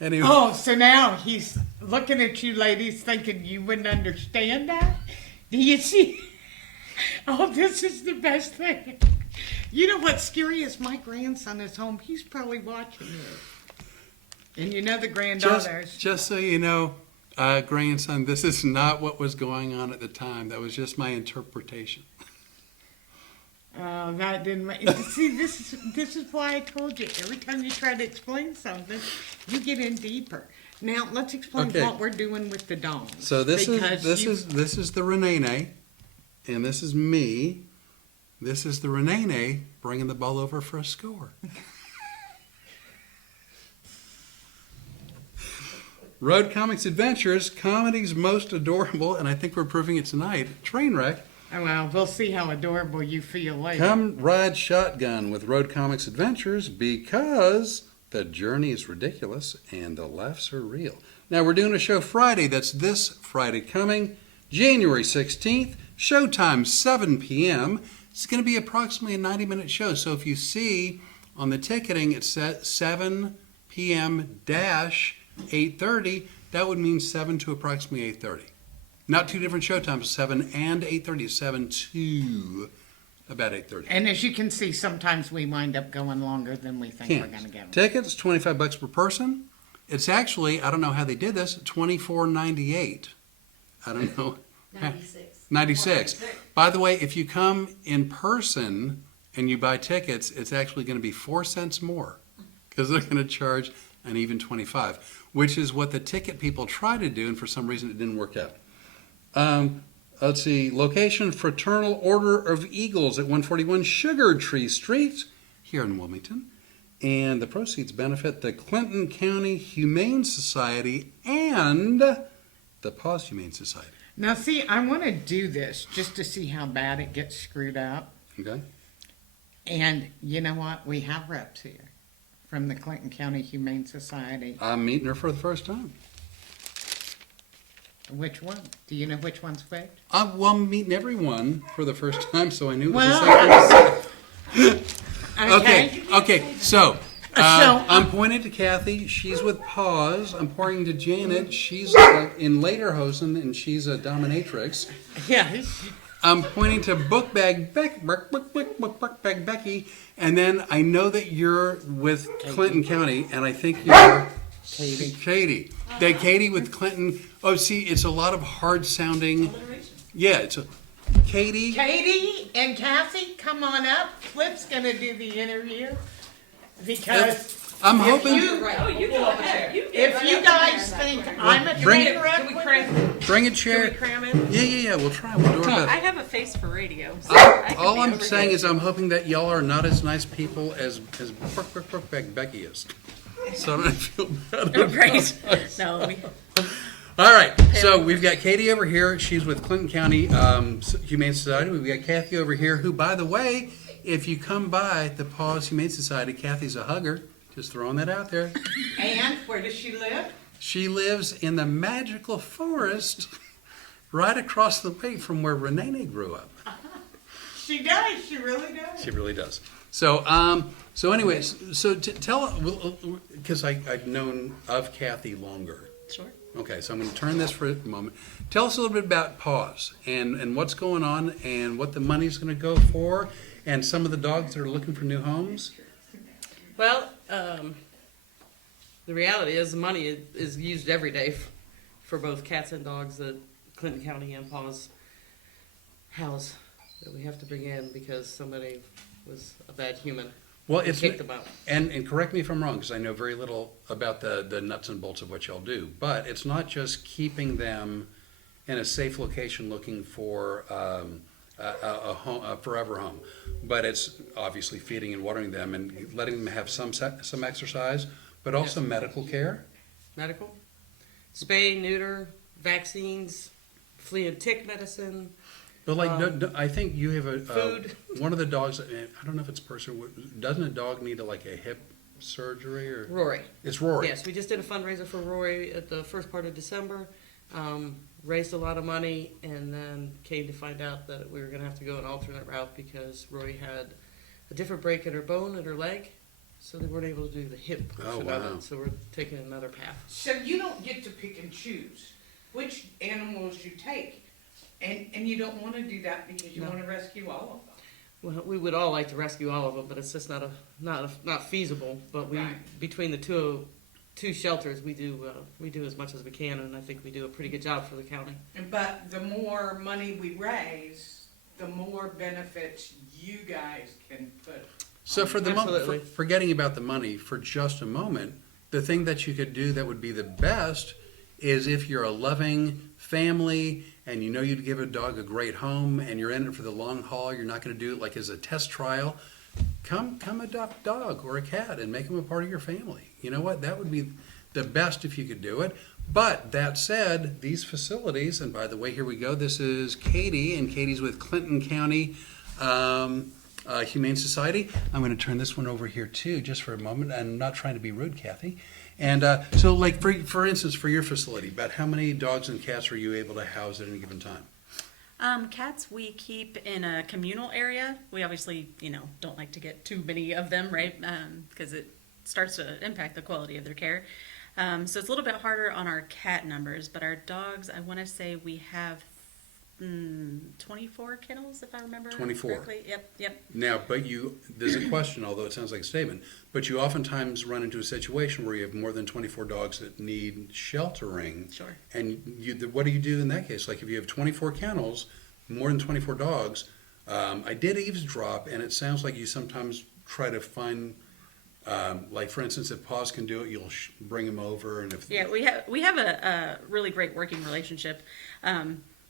Anyway, Oh, so now he's looking at you ladies thinking you wouldn't understand that? Do you see? Oh, this is the best thing. You know what's scary is my grandson is home. He's probably watching this. And you know the granddaughters. just so you know, grandson, this is not what was going on at the time. That was just my interpretation. Oh, that didn't make. See, this is why I told you. Every time you try to explain something, you get in deeper. Now let's explain Okay. what we're doing with the dogs. So this Because you- is the Rene, and this is me. This is the Rene bringing the ball over for a score. Road Comics Adventures, comedy's most adorable, and I think we're proving it tonight. Trainwreck. Oh, well, we'll see how adorable you feel later. Come ride shotgun with Road Comics Adventures because the journey is ridiculous and the laughs are real. Now, we're doing a show Friday. That's this Friday coming, January 16th. Showtime, 7 p.m. It's going to be approximately a 90-minute show. So if you see on the ticketing, it's at 7 p.m. dash 8:30. that would mean 7 to approximately 8:30. Not two different show times, 7 and 8:30, 7 to about 8:30. And as you can see, sometimes we wind up going longer than we think we're gonna get. Tickets, $25 per person. It's actually, I don't know how they did this, $24.98. I don't know. 96. 96. By the way, if you come in person and you buy tickets, it's actually going to be 4 cents more because they're going to charge an even 25, which is what the ticket people try to do, and for some reason it didn't work out. Let's see. Location, Fraternal Order of Eagles at 141 Sugar Tree Street here in Wilmington. And the proceeds benefit the Clinton County Humane Society and the Paws Humane Society. Now, see, I want to do this just to see how bad it gets screwed up. Okay? And you know what? We have reps here from the Clinton County Humane Society. I'm meeting her for the first time. Which one? Do you know which one's which? Well, I'm meeting everyone for the first time, so I knew it was Well, the same person. Okay. So, So- I'm pointing to Kathy. She's with Paws. I'm pointing to Janet. She's in Lederhosen, and she's a dominatrix. Yeah. I'm pointing to Bookbag Becky, and then I know that you're with Clinton County, and I think you're Katie. That Katie with Clinton. Oh, see, it's a lot of hard sounding. Yeah, it's a Katie. Katie and Kathy, come on up. Flip's going to do the interview. Because I'm hoping. Oh, you go ahead. if you guys think I'm a Bring train it. wreck, Can we cram? Bring a Can we chair. cram in? Yeah. We'll try. We'll do our I best. have a face for radio. So I can All be I'm over saying here. is I'm hoping that y'all are not as nice people as Becky is. So I don't feel bad. Right. No, we. All right, so we've got Katie over here. She's with Clinton County Humane Society. We've got Kathy over here, who, by the way, if you come by the Paws Humane Society, Kathy's a hugger. Just throwing that out there. and where does she live? She lives in the magical forest right across the way from where Rene grew up. She does. She really does. She really does. So, anyways, so tell, because I've known of Kathy longer. Sure. Okay, so I'm going to turn this for a moment. Tell us a little bit about Paws and what's going on and what the money's going to go for and some of the dogs that are looking for new homes. Well, the reality is the money is used every day for both cats and dogs that Clinton County and Paws house that we have to bring in because somebody was a bad human. Well, and it's kicked them out. and correct me if I'm wrong because I know very little about the nuts and bolts of what y'all do. But it's not just keeping them in a safe location looking for a home, a forever home, but it's obviously feeding and watering them and letting them have some exercise, but also medical care. Medical, spay, neuter, vaccines, flea and tick medicine. But like, I think you have Food. one of the dogs. I don't know if it's person. Doesn't a dog need a hip surgery or? Rory. It's Rory. Yes, we just did a fundraiser for Rory at the first part of December. Raised a lot of money and then came to find out that we were going to have to go an alternate route because Rory had a different break in her bone in her leg, so they weren't able to do the hip portion of wow. it. So we're taking another path. So you don't get to pick and choose which animals you take. And you don't want to do that because you No. want to rescue all of them. Well, we would all like to rescue all of them, but it's just not feasible. But we Right. between the two shelters, we do as much as we can, and I think we do a pretty good job for the county. But the more money we raise, the more benefits you guys can put. So for the Absolutely. forgetting about the money for just a moment, the thing that you could do that would be the best is if you're a loving family and you know you'd give a dog a great home and you're in it for the long haul, you're not going to do it like as a test trial. Come adopt a dog or a cat and make them a part of your family. You know what? That would be the best if you could do it. But that said, these facilities, and by the way, here we go. This is Katie, and Katie's with Clinton County Humane Society. I'm going to turn this one over here too, just for a moment. I'm not trying to be rude, Kathy. And so, like for instance, for your facility, about how many dogs and cats are you able to house at any given time? Cats we keep in a communal area. We obviously, don't like to get too many of them, right? Because it starts to impact the quality of their care. So it's a little bit harder on our cat numbers, but our dogs, I want to say we have 24 kennels, if I remember 24. correctly. Yep. Now, but there's a question, although it sounds like a statement, but you oftentimes run into a situation where you have more than 24 dogs that need sheltering. Sure. And what do you do in that case? Like if you have 24 kennels, more than 24 dogs, I did eavesdrop, and it sounds like you sometimes try to find, like for instance, if Paws can do it, you'll bring him over, and if Yeah, we have a really great working relationship.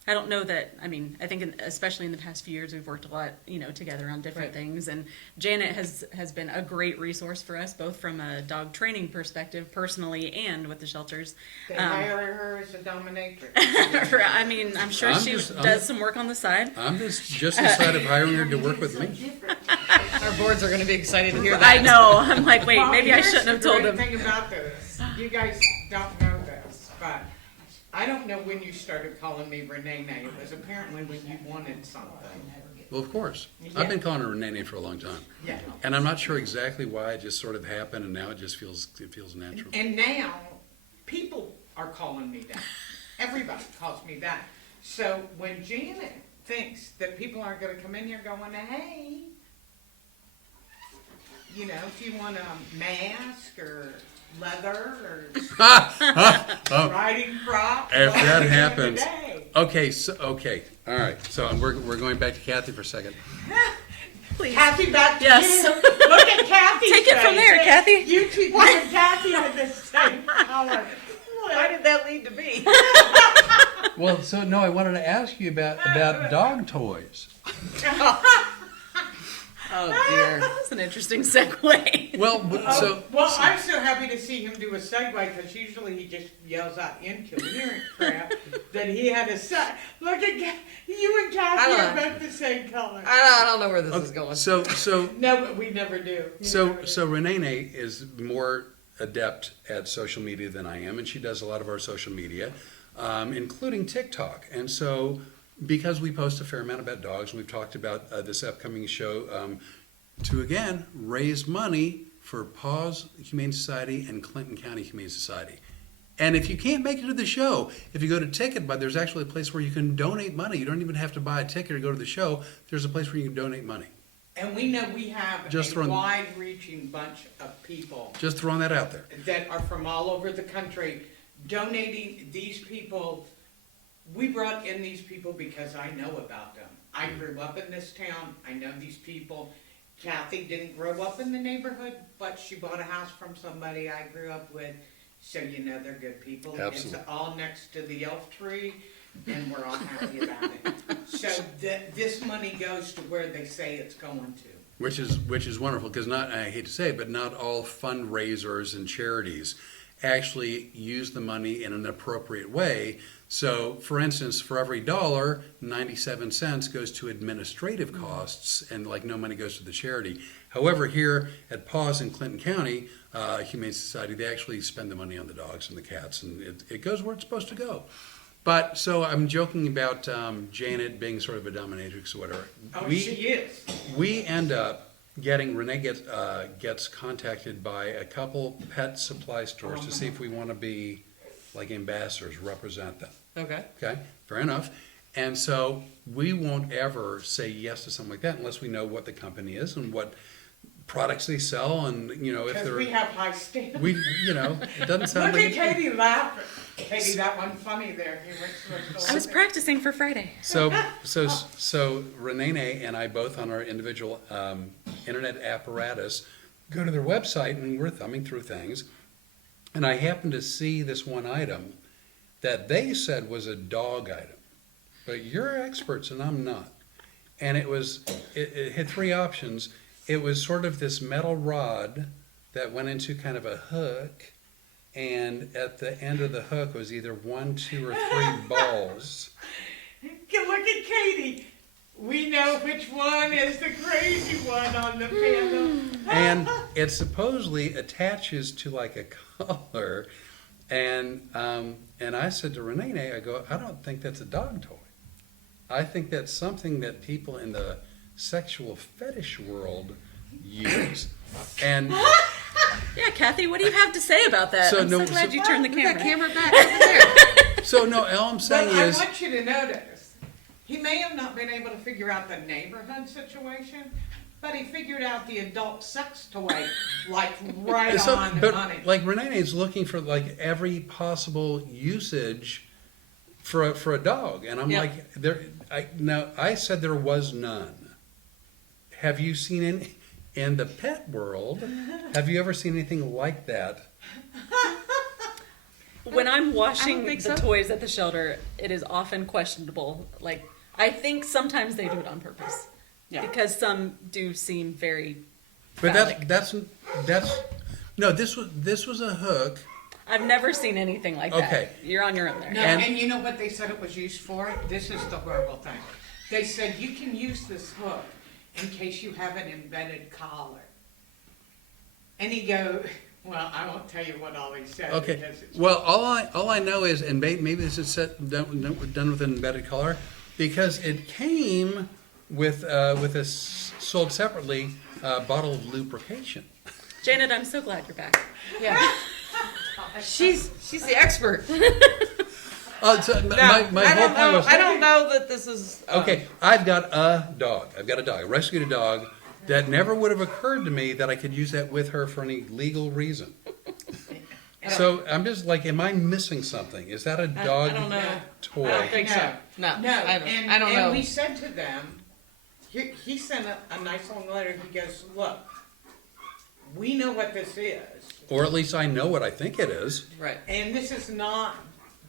I don't know that, I mean, I think especially in the past few years, we've worked a lot, together on different things. And Janet has been a great resource for us, both from a dog training perspective, personally, and with the shelters. They hire her as a dominatrix. I mean, I'm sure she does some work on the side. I'm just inside of hiring her to work with me. Our boards are gonna be excited to hear that. I know. I'm like, wait, Well, maybe I here's shouldn't have the told great him. thing about this, you guys don't know this, but I don't know when you started calling me Rene. It was apparently when you wanted something. Well, of course. Yeah. I've been calling her Rene for a long time. Yeah. And I'm not sure exactly why, it just sort of happened, and now it just feels natural. And now, people are calling me that. Everybody calls me that. So when Janet thinks that people aren't gonna come in here going, hey, if you want a mask or leather or Oh, riding crop. if that welcome happens. today. Okay, all right. So we're going back to Kathy for a second. Please. Kathy, back to Yes. you. Look at Kathy's Take it from there, face. Kathy. You two, you and Kathy are the same color. Why did that lead to me? Well, so no, I wanted to ask you about dog toys. Oh dear. That's an interesting segue. Well, so Well, I'm so happy to see him do a segue because usually he just yells out incoherent crap that he had a set. Look at you and Kathy I are know. both the same color. I don't know where this is going. so No, but we never do. We never do. So Rene is more adept at social media than I am, and she does a lot of our social media, including TikTok. And so, because we post a fair amount about dogs, and we've talked about this upcoming show to again raise money for Paws Humane Society and Clinton County Humane Society. And if you can't make it to the show, if you go to TicketBuy, there's actually a place where you can donate money. You don't even have to buy a ticket or go to the show. There's a place where you can donate money. And we know we have Just a throwing- wide-reaching bunch of people Just throwing that out there. that are from all over the country donating. These people, we brought in these people because I know about them. I grew up in this town. I know these people. Kathy didn't grow up in the neighborhood, but she bought a house from somebody I grew up with. So they're good people. Absolutely. It's all next to the elf tree, and we're all happy about it. So this money goes to where they say it's going to. Which is wonderful, because I hate to say it, but not all fundraisers and charities actually use the money in an appropriate way. So, for instance, for every dollar, 97 cents goes to administrative costs, and no money goes to the charity. However, here at Paws in Clinton County Humane Society, they actually spend the money on the dogs and the cats, and it goes where it's supposed to go. But so I'm joking about Janet being sort of a dominatrix or whatever. Oh, she is. We end up Rene gets contacted by a couple pet supply stores to see if we want to be like ambassadors, represent them. Okay. Okay, fair enough. And so we won't ever say yes to something like that unless we know what the company is and what products they sell, and if Because they're we have high standards. it doesn't sound Look like at Katie laughing. Katie, that one funny there. You went to I was practicing for Friday. So Rene and I both on our individual internet apparatus go to their website, and we're thumbing through things, and I happened to see this one item that they said was a dog item, but you're experts and I'm not. And it had three options. It was sort of this metal rod that went into kind of a hook, and at the end of the hook was either 1, 2, or 3 balls. Look at Katie. We know which one is the crazy one on the panel. And it supposedly attaches to like a collar. And I said to Rene, I go, I don't think that's a dog toy. I think that's something that people in the sexual fetish world use. And Yeah, Kathy, what do you have to say about that? So I'm no, so glad so- you turned the Put that camera. camera back over there. So no, all I'm But saying I is, want you to notice, he may have not been able to figure out the neighborhood situation, but he figured out the adult sex toy, like right so, on the but money. like Renee is looking for like every possible usage for a dog, and I'm Yeah. like, I said there was none. Have you seen any in the pet world? Have you ever seen anything like that? When I'm washing think the so. toys at the shelter, it is often questionable. Like, I think sometimes they do it on purpose. Yeah. Because some do seem very But phallic. that's no. This was a hook. I've never seen anything like that. Okay. You're on your own there. No, And- and you know what they said it was used for? This is the horrible thing. They said you can use this hook in case you have an embedded collar. And he well, I won't tell you what all he said. Okay. Because it's Well, all I know is, and maybe this is done with an embedded collar, because it came with a sold separately bottle of lubrication. Janet, I'm so glad you're back. Yeah. She's the expert. So No, my I whole don't point know. was, I don't know that this is. okay, I've got a dog. I rescued a dog that never would have occurred to me that I could use that with her for any legal reason. So I'm just like, am I missing something? Is that a dog don't know. toy? I don't think so. No, No, I don't know. And we said to them, he sent a nice long letter. He goes, look, we know what this is, Or at least I know what I think it is. Right. and this is not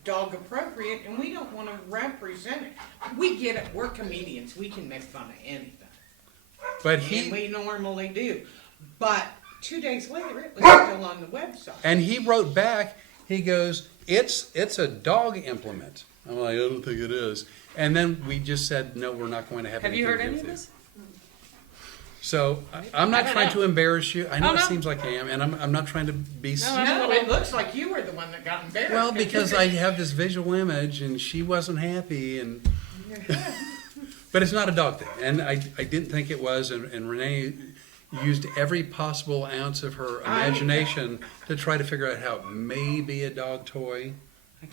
dog appropriate, and we don't want to represent it. We get it. We're comedians. We can make fun of anything, But and he we normally do. But 2 days later, it was still on the website. and he wrote back. He goes, "It's a dog implement." I'm like, "I don't think it is." And then we just said, "No, we're not going to have." Have you anything heard to do any of with this? it." So I'm not I don't trying know. to embarrass you. I know Oh, it no. seems like I am, and I'm not trying to be. No, it looks like you were the one that got embarrassed. Well, because I have this visual image, and she wasn't happy, and but it's not a dog thing, and I didn't think it was, and Renee used every possible ounce of her imagination to try to figure out how it may be a dog toy.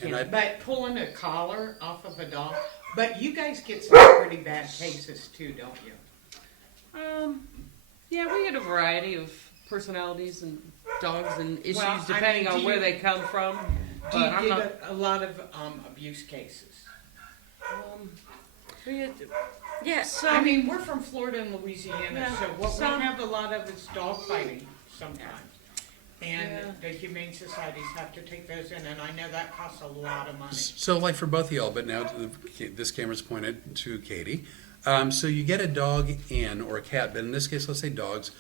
And I, But pulling a collar off of a dog, but you guys get some pretty bad cases too, don't you? Yeah, we get a variety of personalities and dogs and issues Well, I mean, depending on do where you- they come from. Do But you I'm get not. a lot of abuse cases? We get- Yeah. I mean, we're from Florida and Louisiana, Yeah, so what some- we have a lot of is dog fighting sometimes. And Yeah. the humane societies have to take those in, and I know that costs a lot of money. so, like for both of y'all, but now this camera's pointed to Katie. So you get a dog in, or a cat, but in this case, let's say dogs.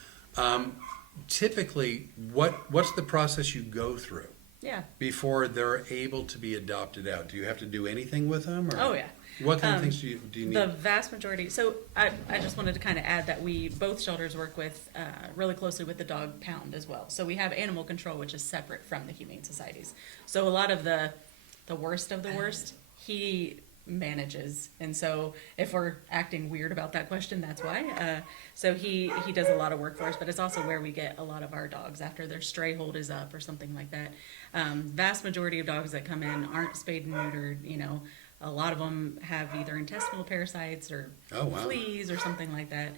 Typically, what's the process you go through Yeah. before they're able to be adopted out? Do you have to do anything with them? Or Oh, yeah. What kind of things do you need? The vast majority. So I just wanted to kind of add that we both shelters work with really closely with the dog pound as well. So we have animal control, which is separate from the humane societies. So a lot of the worst of the worst, he manages, and so if we're acting weird about that question, that's why. So he does a lot of work for us, but it's also where we get a lot of our dogs after their stray hold is up or something like that. Vast majority of dogs that come in aren't spayed and neutered. You know, a lot of them have either intestinal parasites or Oh, wow. fleas or something like that.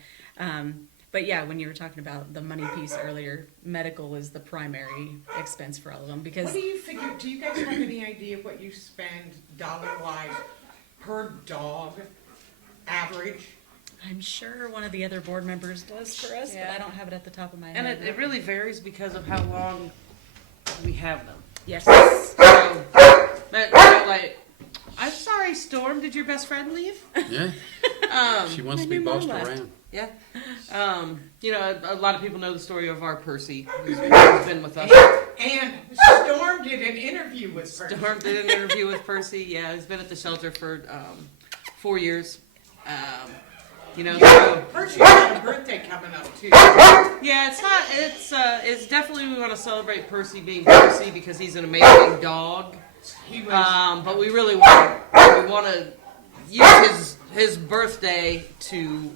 But yeah, when you were talking about the money piece earlier, medical is the primary expense for all of them because What do you figure, do you guys have any idea what you spend dollar-wise per dog average? I'm sure one of the other board members does for us, but Yeah. I don't have it at the top of my And head. it really varies because of how long we have them. Yes. So, like, I'm sorry, Storm. Did your best friend leave? Yeah, she wants to be my new bossed mom left. around. Yeah. You know, a lot of people know the story of our Percy, who's been with us. And Storm did an interview with her. Storm did an interview with Percy. Yeah, he's been at the shelter for 4 years. You know, so Percy's got a birthday coming up too. yeah, it's not. It's definitely we want to celebrate Percy being Percy because he's an amazing dog. He was, But we really want to use his birthday to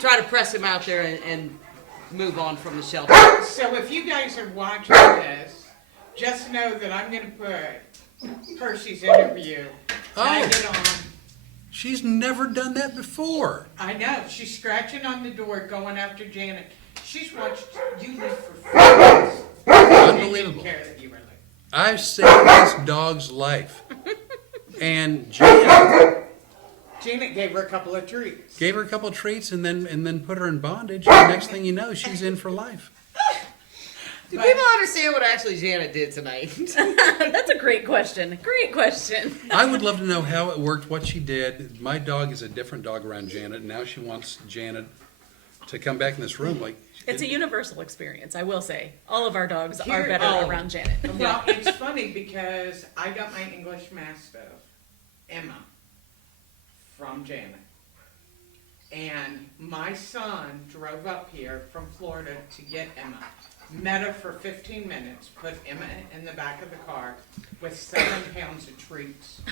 try to press him out there and move on from the shelter. So if you guys are watching this, just know that I'm gonna put Percy's interview. Tag it on. She's never done that before. I know, she's scratching on the door, going after Janet. She's watched you live for 4 years. Unbelievable. Didn't care that you were late. I've saved this dog's life. And Janet Janet gave her a couple of treats. gave her a couple of treats and then put her in bondage. And next thing you know, she's in for life. Do people understand what actually Janet did tonight? That's a great question. Great question. I would love to know how it worked, what she did. My dog is a different dog around Janet. Now she wants Janet to come back in this room. Like, It's a universal experience, I will say. All of our dogs Here- are better oh. around Janet. Well, it's funny because I got my English Mastiff, Emma, from Janet. And my son drove up here from Florida to get Emma. Met her for 15 minutes, put Emma in the back of the car with 7 pounds of treats.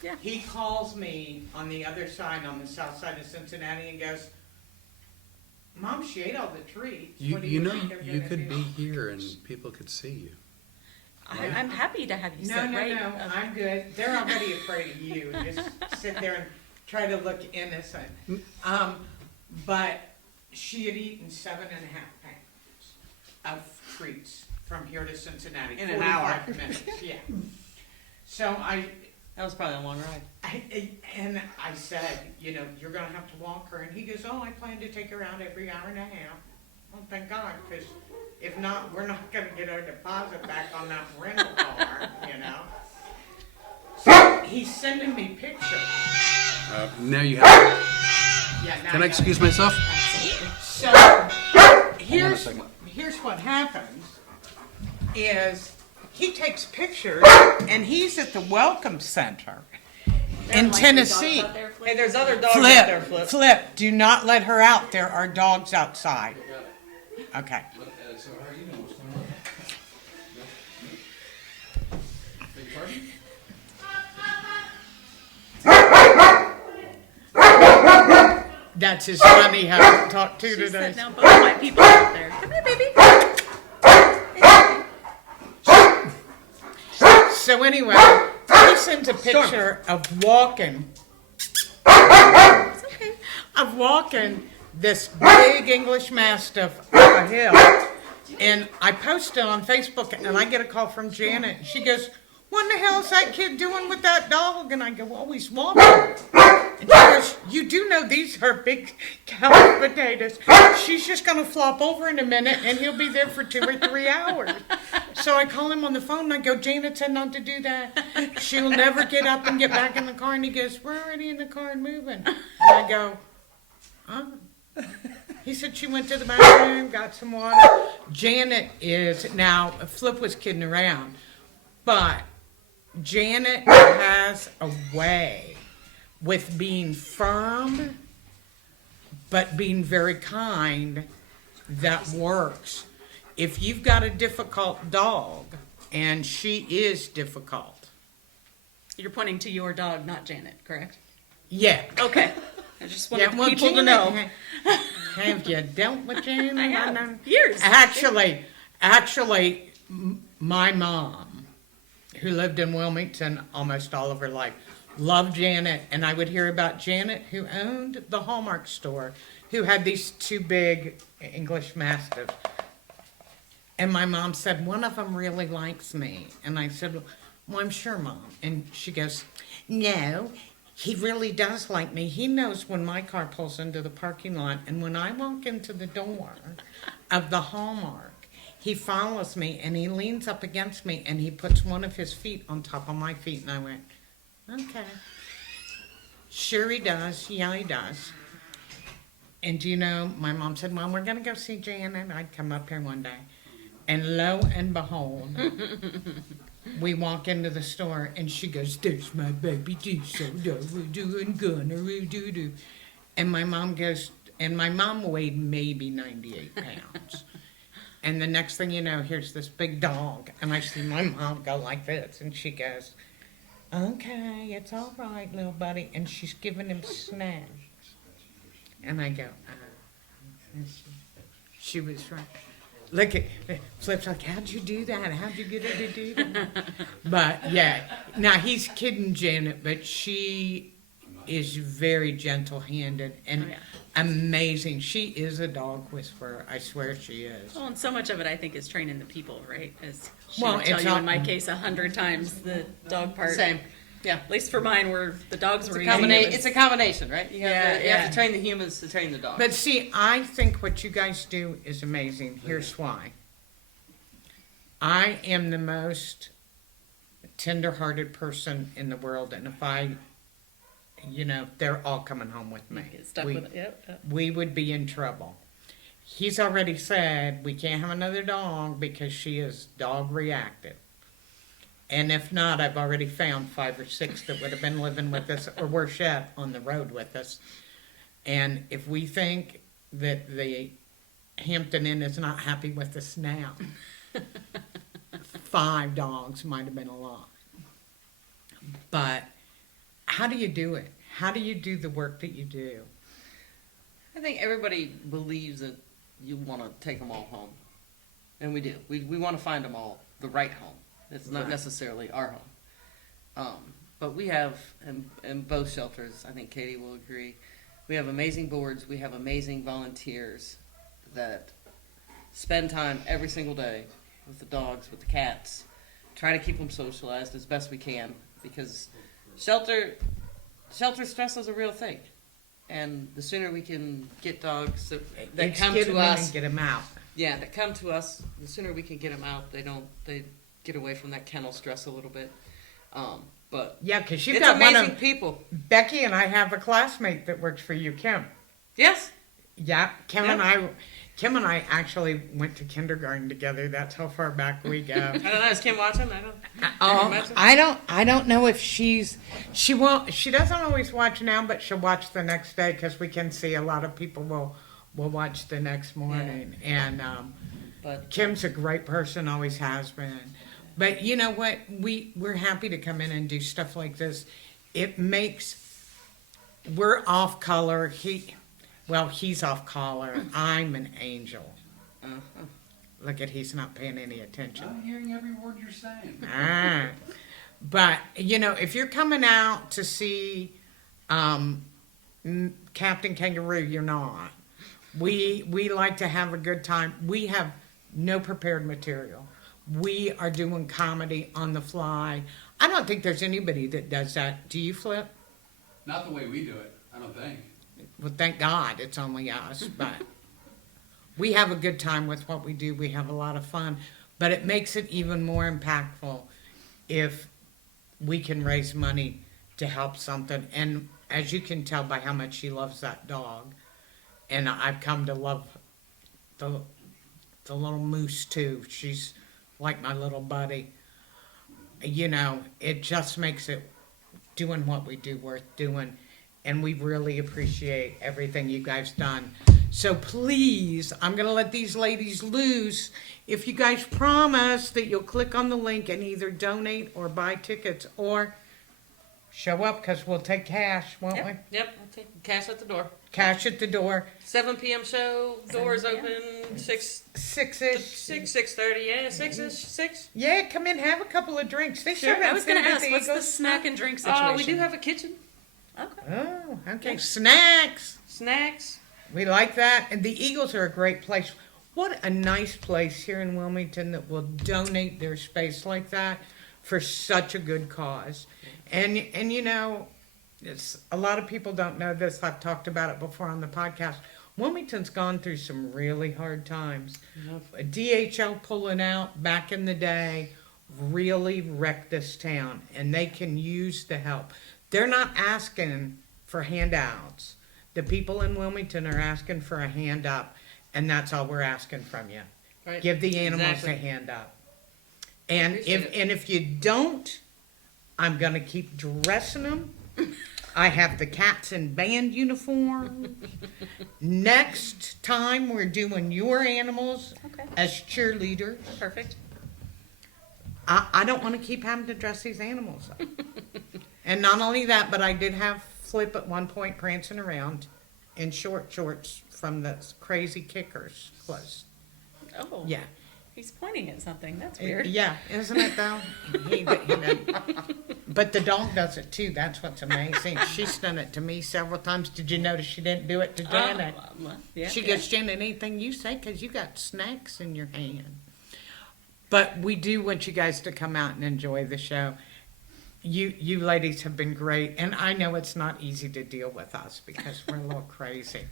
Yeah. He calls me on the other side, on the south side of Cincinnati, and goes, Mom, she ate all the treats. you, What do you know, think they're you gonna could do?" be here and people could see you. I'm happy to have you No, sit no, right. no, I'm good. They're already afraid of you. Just sit there and try to look innocent. But she had eaten 7.5 pounds of treats from here to Cincinnati. In an hour. 45 minutes, yeah. So That was probably a long ride. I said, you know, you're gonna have to walk her, and he goes, oh, I plan to take her out every hour and a half. Well, thank God, because if not, we're not gonna get our deposit back on that rental car, you know? So he's sending me pictures. Now you have. Yeah, now Can I I excuse myself? So Hold on a here's second. what happens is he takes pictures and he's at the Welcome Center in Tennessee. Hey, there's other dogs out there, Flip, Flip. Flip, do not let her out. There are dogs outside. Okay. So how are you doing? What's going on? Big party? That's his funny how to talk to She's today. setting out both my people out there. Come here, baby. So anyway, he sends a picture of walking. It's okay. Of walking this big English Mastiff up a hill. And I post it on Facebook and I get a call from Janet. She goes, what in the hell is that kid doing with that dog? And I go, well, he's walking. And she goes, you do know these are big couch potatoes. She's just going to flop over in a minute and he'll be there for 2 or 3 hours. So I call him on the phone and I go, Janet said not to do that. She'll never get up and get back in the car. And he goes, we're already in the car and moving. And I go, huh? He said she went to the bathroom, got some water. Janet is, now, Flip was kidding around, but Janet has a way with being firm, but being very kind that works. If you've got a difficult dog, and she is difficult, You're pointing to your dog, not Janet, correct? yeah. Okay. I just wanted well, people to Janet, know. Have you dealt with Janet? I have. know. Years. Actually, my mom, who lived in Wilmington almost all of her life, loved Janet, and I would hear about Janet, who owned the Hallmark store, who had these 2 big English Mastiffs. And my mom said, one of them really likes me. And I said, well, I'm sure, Mom. And she goes, no, he really does like me. He knows when my car pulls into the parking lot, and when I walk into the door of the Hallmark, he follows me and he leans up against me and he puts one of his feet on top of my feet. And I went, okay. Sure he does. Yeah, he does. And do you know, my mom said, Mom, we're going to go see Janet. I'd come up here one day. And lo and behold, we walk into the store and she goes, there's my baby doing gonna do. And my mom goes, and my mom weighed maybe 98 pounds. And the next thing you know, here's this big dog. And I see my mom go like this. And she goes, okay, it's all right, little buddy. And she's giving him snacks. And I go, She was right. Look at Flip's like, how'd you do that? How'd you get her to do that? But yeah, now he's kidding Janet, but she is very gentle-handed and Oh, yeah. amazing. She is a dog whisperer. I swear she is. Well, and so much of it, I think, is training the people, right? As she Well, would tell it's you all- in my case 100 times, the dog part. Same. Yeah. At least for mine, where the dogs It's were a, easy, it was- it's a combination, right? You have, you Yeah. have to train the humans to train the dogs. But see, I think what you guys do is amazing. Here's why. I am the most tender-hearted person in the world, and if I, they're all coming home with me. get stuck We- with it. Yep. we would be in trouble. He's already said we can't have another dog because she is dog reactive. And if not, I've already found 5 or 6 that would have been living with us, or worse yet, on the road with us. And if we think that the Hampton Inn is not happy with us now, 5 dogs might have been a lot. But how do you do it? How do you do the work that you do? I think everybody believes that you want to take them all home. And we do. We want to find them all the right home. It's not Right. necessarily our home. But we have, in both shelters, I think Katie will agree, we have amazing boards, we have amazing volunteers that spend time every single day with the dogs, with the cats, try to keep them socialized as best we can, because shelter stress is a real thing. And the sooner we can get dogs that It's come get to 'em in us, and get them out. yeah, that come to us, the sooner we can get them out, they get away from that kennel stress a little bit. But Yeah, because you've it's got one amazing of people. Becky and I have a classmate that works for you, Kim. Yes. Yeah, Kim and I actually went to kindergarten together. That's how far back we go. I don't know. Is Kim watching? I don't. Oh, I don't know if she doesn't always watch now, but she'll watch the next day because we can see a lot of people will watch the next morning. And But Kim's a great person, always has been. But you know what? We're happy to come in and do stuff like this. We're off color. He's off color. I'm an angel. Look at, he's not paying any attention. I'm hearing every word you're saying. Ah. But, if you're coming out to see Captain Kangaroo, you're not. We like to have a good time. We have no prepared material. We are doing comedy on the fly. I don't think there's anybody that does that. Do you, Flip? Not the way we do it, I don't think. Well, thank God it's only us, but we have a good time with what we do. We have a lot of fun, but it makes it even more impactful if we can raise money to help something. And as you can tell by how much she loves that dog, and I've come to love the little moose too. She's like my little buddy. It just makes it doing what we do worth doing. And we really appreciate everything you guys done. So please, I'm going to let these ladies loose. If you guys promise that you'll click on the link and either donate or buy tickets or show up, because we'll take cash, won't we? Yep. Okay. Cash at the door. Cash at the door. 7 p.m. show. Doors 7 p.m. open. 6. 6-ish. 6:30. Yeah. 6ish. 6. Yeah, come in, have a couple of drinks. They Sure. serve I was going to food at ask, the what's the Eagles. snack and drink situation? We do have a kitchen. Okay. Oh, okay. Snacks. Snacks. We like that. And the Eagles are a great place. What a nice place here in Wilmington that will donate their space like that for such a good cause. And it's, a lot of people don't know this. I've talked about it before on the podcast. Wilmington's gone through some really hard times. DHL pulling out back in the day really wrecked this town, and they can use the help. They're not asking for handouts. The people in Wilmington are asking for a hand up, and that's all we're asking from you. Right. Give the animals Exactly. a hand up. And Appreciate if you don't, I'm gonna keep dressing them. I have the cats in band uniform. Next time we're doing your animals Okay. as cheerleaders. Perfect. I don't want to keep having to dress these animals up. And not only that, but I did have Flip at one point prancing around. in short shorts from the Crazy Kickers close. Oh. Yeah. He's pointing at something. That's weird. Yeah, isn't it though? But the dog does it too. That's what's amazing. She's done it to me several times. Did you notice she didn't do it to Janet? Well, yeah, She yeah. goes, Janet, anything you say, because you got snacks in your hand. But we do want you guys to come out and enjoy the show. You ladies have been great, and I know it's not easy to deal with us because we're a little crazy.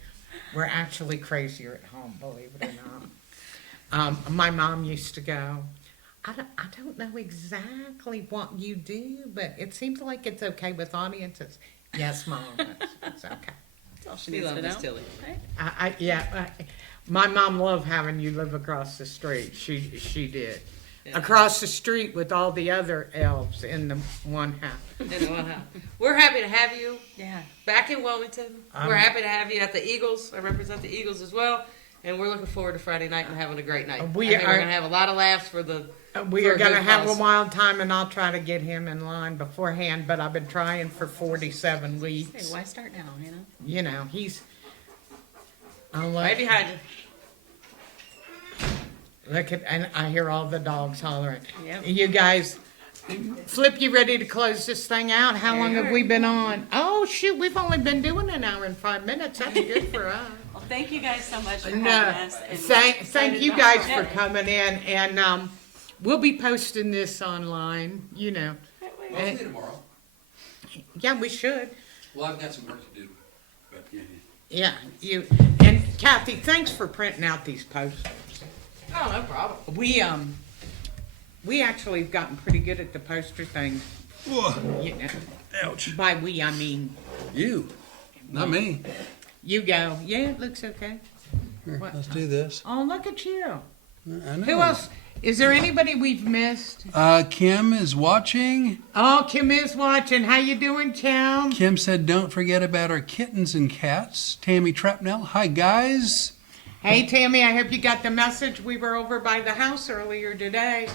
We're actually crazier at home, believe it or not. My mom used to go, I don't know exactly what you do, but it seems like it's okay with audiences. Yes, Mom, it's okay. That's all she We needs love to know. Miss Tilly. Right? My mom loved having you live across the street. She did. Yeah. Across the street with all the other elves in the one house. In the one house. We're happy to have you Yeah. back in Wilmington. We're happy to have you at the Eagles. I represent the Eagles as well. And we're looking forward to Friday night and having a great night. We I think are- we're going to have a lot of laughs for the. We For are a going to good have a cause. wild time, and I'll try to get him in line beforehand, but I've been trying for 47 Hey, weeks. why start now, you know? You know, he's... I'll Right behind you. look at, and I hear all the dogs hollering. Yep. You guys, Flip, you ready to close this thing out? How long have we been on? Oh, shoot, we've only been doing an hour and 5 minutes. That's good for us. Well, thank you guys so much for having No, us. and thank you guys for Yeah. coming in, and we'll be posting this online, you know. Hopefully tomorrow. Yeah, we should. Well, I've got some work to do, but yeah. Yeah, you, and Kathy, thanks for printing out these posters. Oh, no problem. We actually have gotten pretty good at the poster thing. You know, Ouch. by we, I mean, You, not me. you go, yeah, it looks okay. Here, What? let's do this. Oh, look at you. I know. Who else? Is there anybody we've missed? Kim is watching. Oh, Kim is watching. How you doing, Kim? Kim said, don't forget about our kittens and cats. Tammy Trapnell, hi guys. Hey, Tammy, I hope you got the message. We were over by the house earlier today,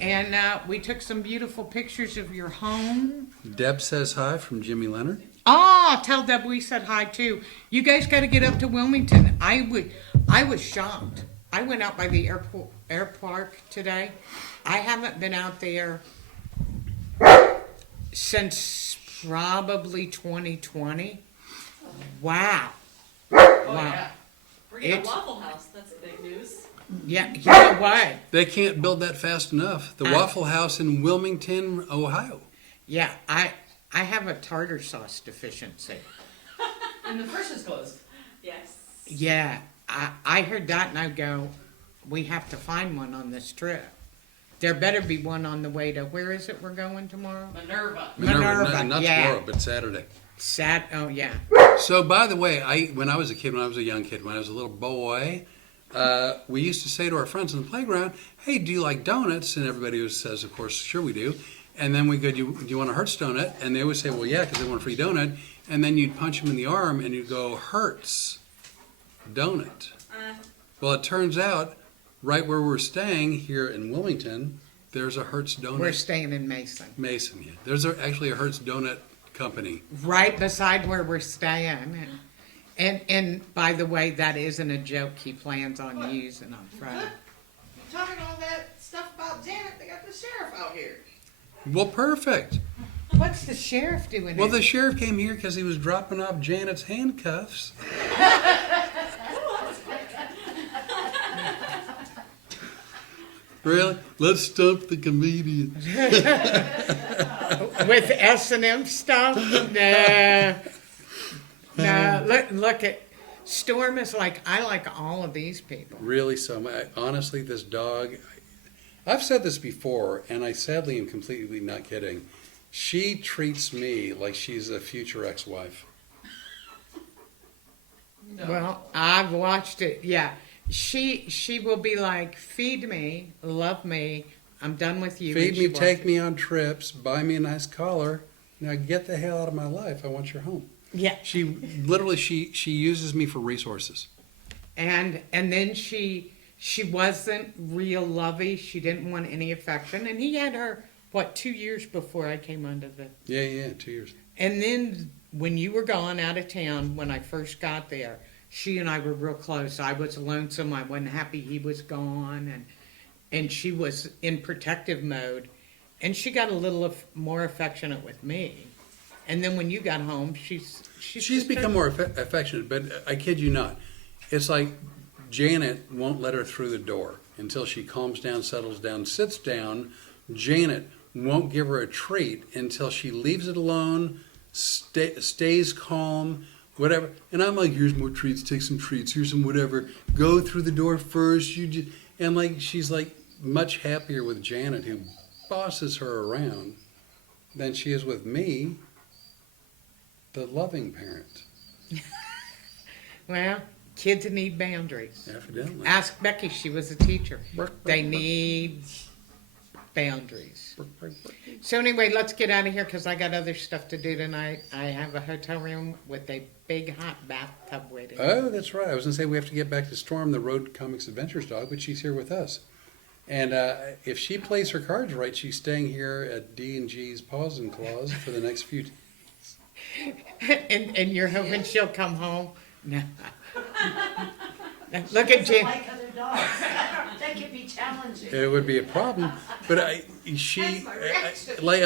and we took some beautiful pictures of your home. Deb says hi from Jimmy Leonard. Oh, tell Deb we said hi too. You guys got to get up to Wilmington. I was shocked. I went out by the airport today. I haven't been out there since probably 2020. Wow. Oh, Wow. yeah. We're getting a It's- Waffle House. That's big news. Yeah, you know what? They can't build that fast enough. The Waffle House in Wilmington, Ohio. Yeah, I have a tartar sauce deficiency. And the first is closed. Yes. Yeah, I heard that and I go, we have to find one on this trip. There better be one on the way to, where is it we're going tomorrow? Minerva. Minerva, not yeah. tomorrow, but Saturday. Oh yeah. So, by the way, when I was a young kid, when I was a little boy, we used to say to our friends in the playground, hey, do you like donuts? And everybody says, of course, sure we do. And then we go, do you want a Hertz donut? And they always say, well, yeah, because they want a free donut. And then you'd punch them in the arm and you'd go, Hertz donut. Well, it turns out, right where we're staying here in Wilmington, there's a Hertz donut. We're staying in Mason. Mason, yeah. There's actually a Hertz donut company. Right beside where we're staying. And by the way, that isn't a joke he plans on using on Friday. Talking all that stuff about Janet, they got the sheriff out here. Well, perfect. What's the sheriff doing? Well, here? the sheriff came here because he was dropping off Janet's handcuffs. Really? Let's stump the comedian. With S&M stuff? No. Look at Storm is like, I like all of these people. Really, honestly, this dog, I've said this before, and I sadly am completely not kidding. She treats me like she's a future ex-wife. Well, I've watched it. Yeah, she will be like, feed me, love me. I'm done with you. Feed And she me, walks take it. me on trips, buy me a nice collar. Now get the hell out of my life. I want your home. Yeah, She literally she uses me for resources. and then she wasn't real lovey. She didn't want any affection, and he had her 2 years before I came under the. Yeah, 2 years. And then when you were gone out of town, when I first got there, she and I were real close. I was lonesome. I wasn't happy he was gone, and she was in protective mode, and she got a little more affectionate with me. And then when you got home, she's become more affectionate, but I kid you not. It's like Janet won't let her through the door until she calms down, settles down, sits down. Janet won't give her a treat until she leaves it alone, stays calm, whatever. And I'm like, here's more treats, take some treats, here's some whatever. Go through the door first. And like she's like much happier with Janet, who bosses her around, than she is with me, the loving parent. Well, kids need boundaries. Evidently. Ask Becky, she was a teacher. They need boundaries. So anyway, let's get out of here because I got other stuff to do tonight. I have a hotel room with a big hot bathtub waiting. Oh, that's right. I was going to say we have to get back to Storm, the Road Comics Adventures dog, but she's here with us. And if she plays her cards right, she's staying here at D&G's Paws and Claws for the next few days. And you're hoping she'll come home? No. Look at Jen. Like other dogs. That could be challenging. It would be a problem, but I'm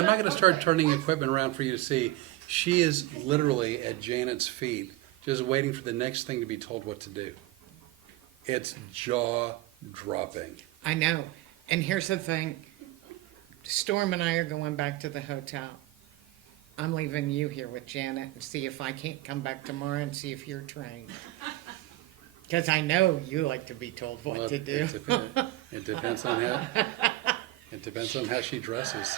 not going to start turning equipment around for you to see. She is literally at Janet's feet, just waiting for the next thing to be told what to do. It's jaw-dropping. I know. And here's the thing. Storm and I are going back to the hotel. I'm leaving you here with Janet and see if I can't come back tomorrow and see if you're trained. Because I know you like to be told what to do. It depends on how she dresses.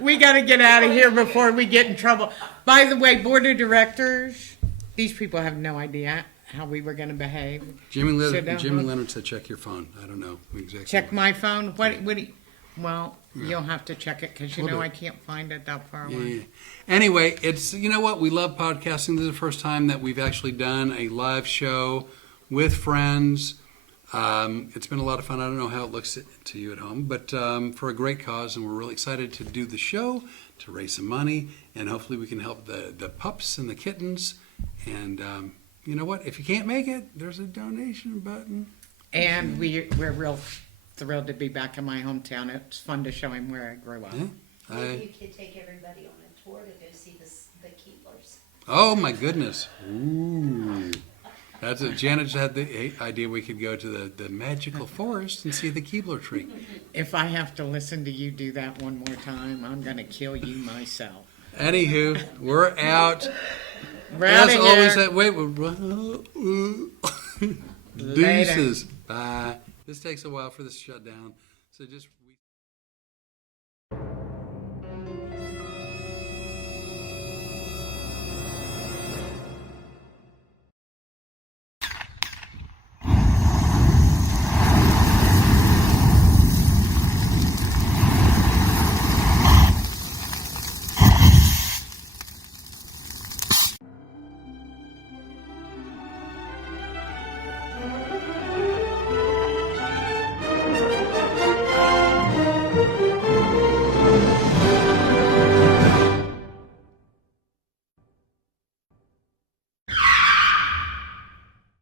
We got to get out of here before we get in trouble. By the way, board of directors, these people have no idea how we were going to behave. Jimmy Sit down, Leonard said check your phone. I don't know exactly. Check my phone? What do you, well, you'll have to check it because We'll do I it. can't find it that far away. Yeah. Anyway, it's, you know what, we love podcasting. This is the first time that we've actually done a live show with friends. It's been a lot of fun. I don't know how it looks to you at home, but for a great cause, and we're really excited to do the show, to raise some money, and hopefully we can help the pups and the kittens. And you know what, if you can't make it, there's a donation button. And we're real thrilled to be back in my hometown. It's fun to show him where I grew up. Yeah. Maybe you could take everybody on a tour to go see the Keeblers. Oh my goodness. Ooh. That's it. Janet had the idea we could go to the magical forest and see the Keebler tree. If I have to listen to you do that one more time, I'm going to kill you myself. Anywho, we're out. We're out As of always, here. that wait. Deuces. Bye. This takes a while for this to shut down. So just